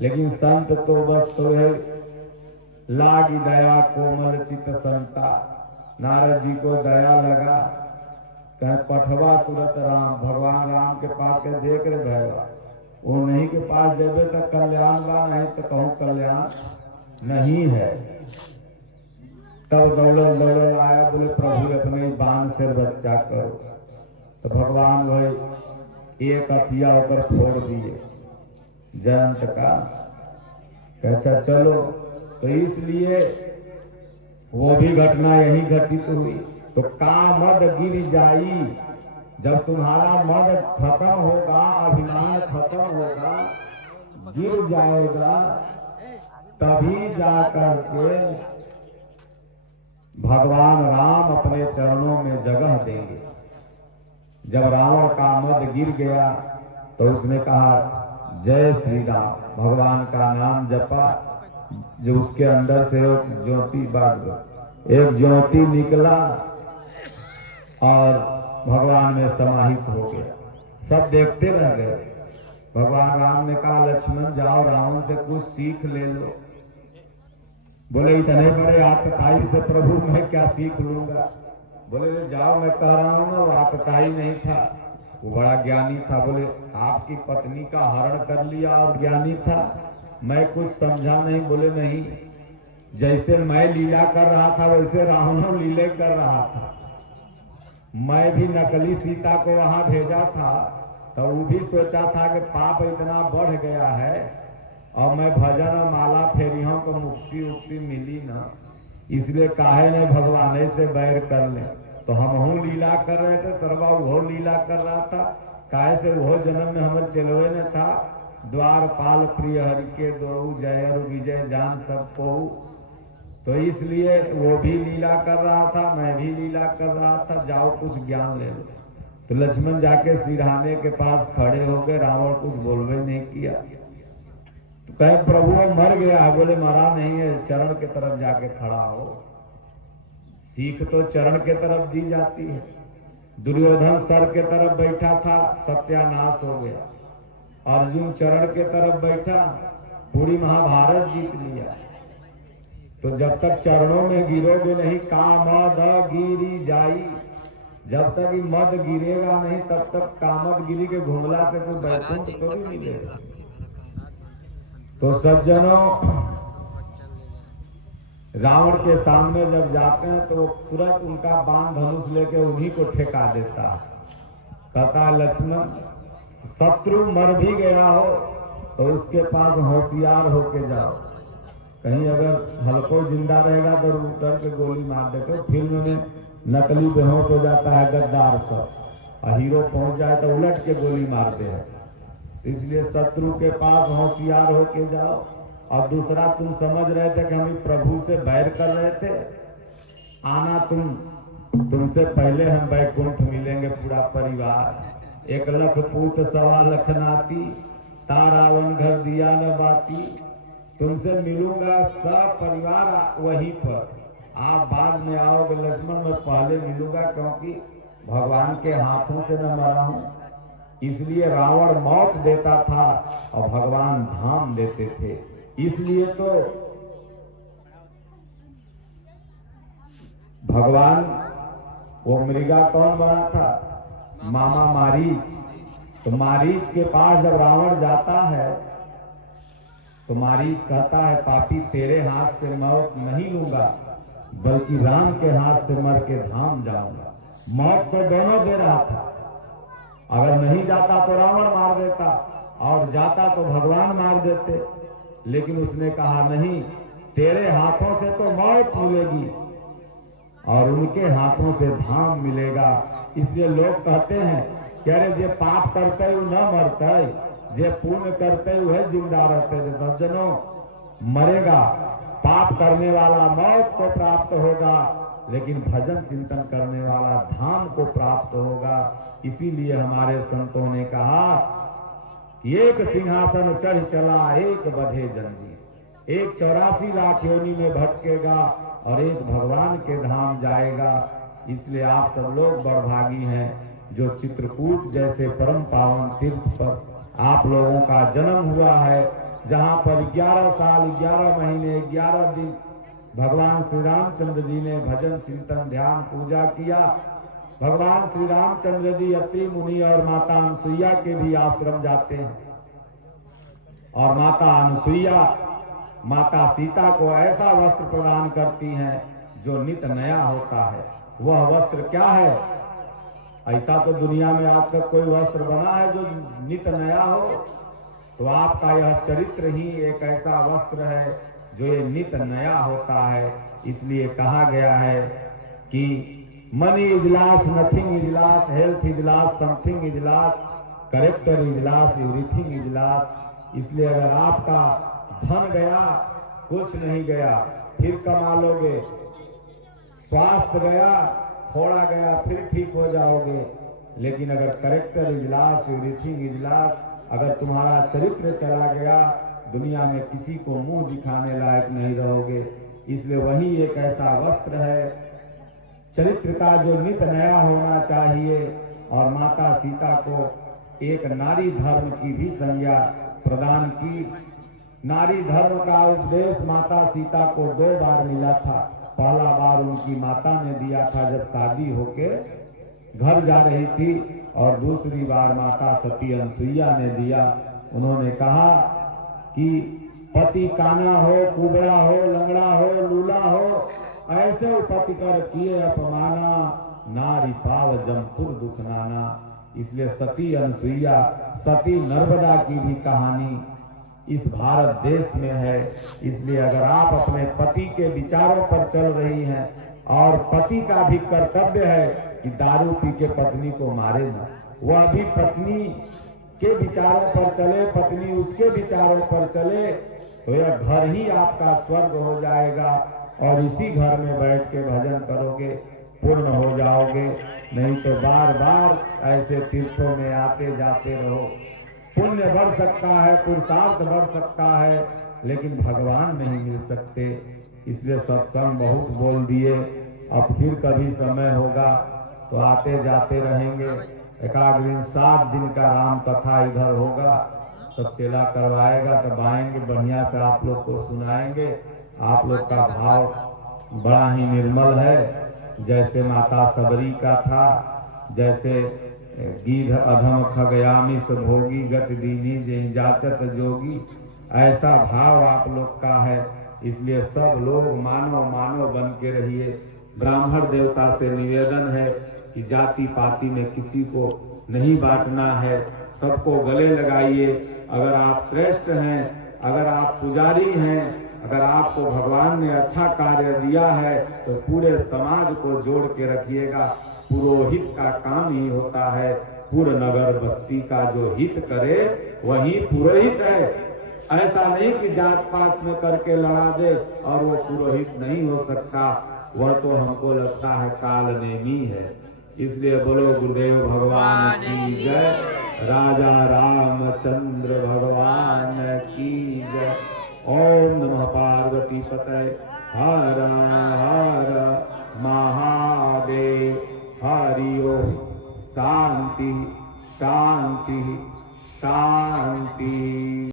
लेकिन संत तो बस तो है लागी दया कोमल चित संता। नारद जी को दया लगा, कहे पठवा तुरंत राम, भगवान राम के पास के देख रहे भैया, वो नहीं के पास देवे तो कल्याण बा, नहीं तो कहूँ कल्याण नहीं है। तब दौड़ल दौड़ल आया, बोले प्रभु अपने बाण से रक्षा करो। तो भगवान भाई एक अतिया होकर फोड़ दिए जयंत का। अच्छा चलो, तो इसलिए वो भी घटना यही घटित हुई। तो का मद गिर जाई, जब तुम्हारा मद खत्म होगा, अभिमान खत्म होगा, गिर जाएगा, तभी जाकर के भगवान राम अपने चरणों में जगह देंगे। जब रावण का मद गिर गया तो उसने कहा जय श्री राम, भगवान का नाम जपा, जो उसके अंदर से एक ज्योति बढ़ गई, एक ज्योति निकला और भगवान में समाहित हो गया। सब देखते रह गए। भगवान राम ने कहा लक्ष्मण जाओ रावण से कुछ सीख ले लो। बोले इतने बड़े आतताई से प्रभु मैं क्या सीख लूंगा। बोले जाओ, मैं कह रहा हूँ ना, वो आतताई नहीं था, वो बड़ा ज्ञानी था। बोले आपकी पत्नी का हरण कर लिया और ज्ञानी था, मैं कुछ समझा नहीं। बोले नहीं, जैसे मैं लीला कर रहा था वैसे रावण लीले कर रहा था। मैं भी नकली सीता को वहां भेजा था, तो वो भी सोचा था कि पाप इतना बढ़ गया है और मैं भजन और माला फेरी हूं तो मुक्ति उक्ति मिली ना, इसलिए काहे ने भगवान से बैर कर ले। तो हम लीला कर रहे थे, सर्वा वो लीला कर रहा था, काहे से वो जन्म में हमारे चलवे न था। द्वारपाल प्रिय हरि के दो, जय और विजय जान सबको। तो इसलिए वो भी लीला कर रहा था, मैं भी लीला कर रहा था, जाओ कुछ ज्ञान ले लो। तो लक्ष्मण जाके सिरहाने के पास खड़े हो गए, रावण कुछ बोलवे नहीं किया। तो कहे प्रभु मर गया। बोले मरा नहीं है, चरण के तरफ जाके खड़ा हो। सीख तो चरण के तरफ दी जाती है। दुर्योधन सर के तरफ बैठा था, सत्यानाश हो गया। अर्जुन चरण के तरफ बैठा, पूरी महाभारत जीत लिया। तो जब तक चरणों में गिरोगे नहीं, कामद गिरी जाई, जब तक ये मद गिरेगा नहीं तब तक कामद गिरी के घुमला से कोई बैकुंठ तो नहीं मिलेगा। तो सज्जनों, रावण के सामने जब जाते हैं तो तुरंत उनका बाण धनुष लेके उन्हीं को ठेका देता है। कहता लक्ष्मण शत्रु मर भी गया हो तो उसके पास होशियार होके जाओ, कहीं अगर हल्को जिंदा रहेगा तो उतर के गोली मार देते। फिल्म में नकली बेहोश हो जाता है गद्दार सब, और हीरो पहुंच जाए तो उलट के गोली मारते हैं। इसलिए शत्रु के पास होशियार होके जाओ। और दूसरा, तुम समझ रहे थे कि हम प्रभु से बैर कर रहे थे, आना तुमसे पहले हम बैकुंठ मिलेंगे पूरा परिवार। 1 लाख पूत 1.25 लाख नाती, तारावन घर दिया न बाती। तुमसे मिलूंगा सब परिवार वहीं पर, आप बाद में आओगे लक्ष्मण, मैं पहले मिलूंगा क्योंकि भगवान के हाथों से न मरा हूं। इसलिए रावण मौत देता था और भगवान धाम देते थे। इसलिए तो भगवान, वो मृगा कौन बना था? मामा मारीच। तो मारीच के पास जब रावण जाता है तो मारीच कहता है पापी तेरे हाथ से मौत नहीं लूंगा, बल्कि राम के हाथ से मर के धाम जाऊंगा। मौत तो दोनों दे रहा था, अगर नहीं जाता तो रावण मार देता और जाता तो भगवान मार देते। लेकिन उसने कहा नहीं, तेरे हाथों से तो मौत मिलेगी और उनके हाथों से धाम मिलेगा। इसलिए लोग कहते हैं कि अरे जे पाप करते हुए न मरते, जे पुण्य करते हुए जिंदा रहते। सज्जनों, मरेगा पाप करने वाला मौत को प्राप्त होगा, लेकिन भजन चिंतन करने वाला धाम को प्राप्त होगा। इसीलिए हमारे संतों ने कहा, एक सिंहासन चढ़ चला एक बधे जंजीर, एक 84 लाख योनि में भटकेगा और एक भगवान के धाम जाएगा। इसलिए आप सब लोग बड़भागी हैं जो चित्रकूट जैसे परम पावन तीर्थ पर आप लोगों का जन्म हुआ है, जहां पर 11 साल 11 महीने 11 दिन भगवान श्री रामचंद्र जी ने भजन चिंतन ध्यान पूजा किया। भगवान श्री रामचंद्र जी अत्रि मुनि और माता अनुसुईया के भी आश्रम जाते हैं और माता अनुसुईया माता सीता को ऐसा वस्त्र प्रदान करती हैं जो नित नया होता है। वह वस्त्र क्या है? ऐसा तो दुनिया में आज तक कोई वस्त्र बना है जो नित नया हो? तो आपका यह चरित्र ही एक ऐसा वस्त्र है जो ये नित नया होता है। इसलिए कहा गया है कि money is loss, nothing is loss, health is loss, something is loss, character is loss, everything is loss. इसलिए अगर आपका धन गया, कुछ नहीं गया, फिर कमा लोगे। स्वास्थ्य गया, थोड़ा गया, फिर ठीक हो जाओगे। लेकिन अगर character is loss, everything is loss, अगर तुम्हारा चरित्र चला गया, दुनिया में किसी को मुंह दिखाने लायक नहीं रहोगे। इसलिए वही एक ऐसा वस्त्र है चरित्र का जो नित नया होना चाहिए। और माता सीता को एक नारी धर्म की भी संज्ञा प्रदान की। नारी धर्म का उपदेश माता सीता को 2 बार मिला था। पहला बार उनकी माता ने दिया था जब शादी होके घर जा रही थी, और दूसरी बार माता सती अनुसुईया ने दिया। उन्होंने कहा कि पति काना हो, कुबड़ा हो, लंगड़ा हो, लूला हो, ऐसे पति कर किए अपमाना, नारी पाव जमपुर दुख नाना। इसलिए सती अनुसुईया, सती नर्मदा की भी कहानी इस भारत देश में है। इसलिए अगर आप अपने पति के विचारों पर चल रही हैं, और पति का भी कर्तव्य है कि दारू पी के पत्नी को मारे ना, वह भी पत्नी के विचारों पर चले, पत्नी उसके विचारों पर चले, तो यह घर ही आपका स्वर्ग हो जाएगा। और इसी घर में बैठ के भजन करोगे, पूर्ण हो जाओगे। नहीं तो बार बार ऐसे तीर्थों में आते जाते रहो। पुण्य बढ़ सकता है, पुरुषार्थ बढ़ सकता है, लेकिन भगवान नहीं मिल सकते। इसलिए सत्संग बहुत बोल दिए। अब फिर कभी समय होगा तो आते जाते रहेंगे। एकाध दिन 7 दिन का राम कथा इधर होगा, सब चेला करवाएगा, तब आएंगे, बढ़िया से आप लोग को सुनाएंगे। आप लोग का भाव बड़ा ही निर्मल है, जैसे माता सबरी का था, जैसे गीध अधम खगयामिस भोगी गति दीनी जय जाचत जोगी, ऐसा भाव आप लोग का है। इसलिए सब लोग मानव मानव बन के रहिए। ब्राह्मण देवता से निवेदन है कि जाति पाति में किसी को नहीं बांटना है, सबको गले लगाइए। अगर आप श्रेष्ठ हैं, अगर आप पुजारी हैं, अगर आपको भगवान ने अच्छा कार्य दिया है, तो पूरे समाज को जोड़ के रखिएगा। पुरोहित का काम ही होता है, पूर्ण नगर बस्ती का जो हित करे वही पुरोहित है। ऐसा नहीं कि जात पात में करके लड़ा दे और वो पुरोहित नहीं हो सकता। वह तो हमको लगता है काल नेमी है। इसलिए बोलो गुरुदेव भगवान की जय, राजा रामचंद्र भगवान की जय। ओम नमः पार्वती पतये हर हर महादेव। हरि ओम। शांति शांति शांति।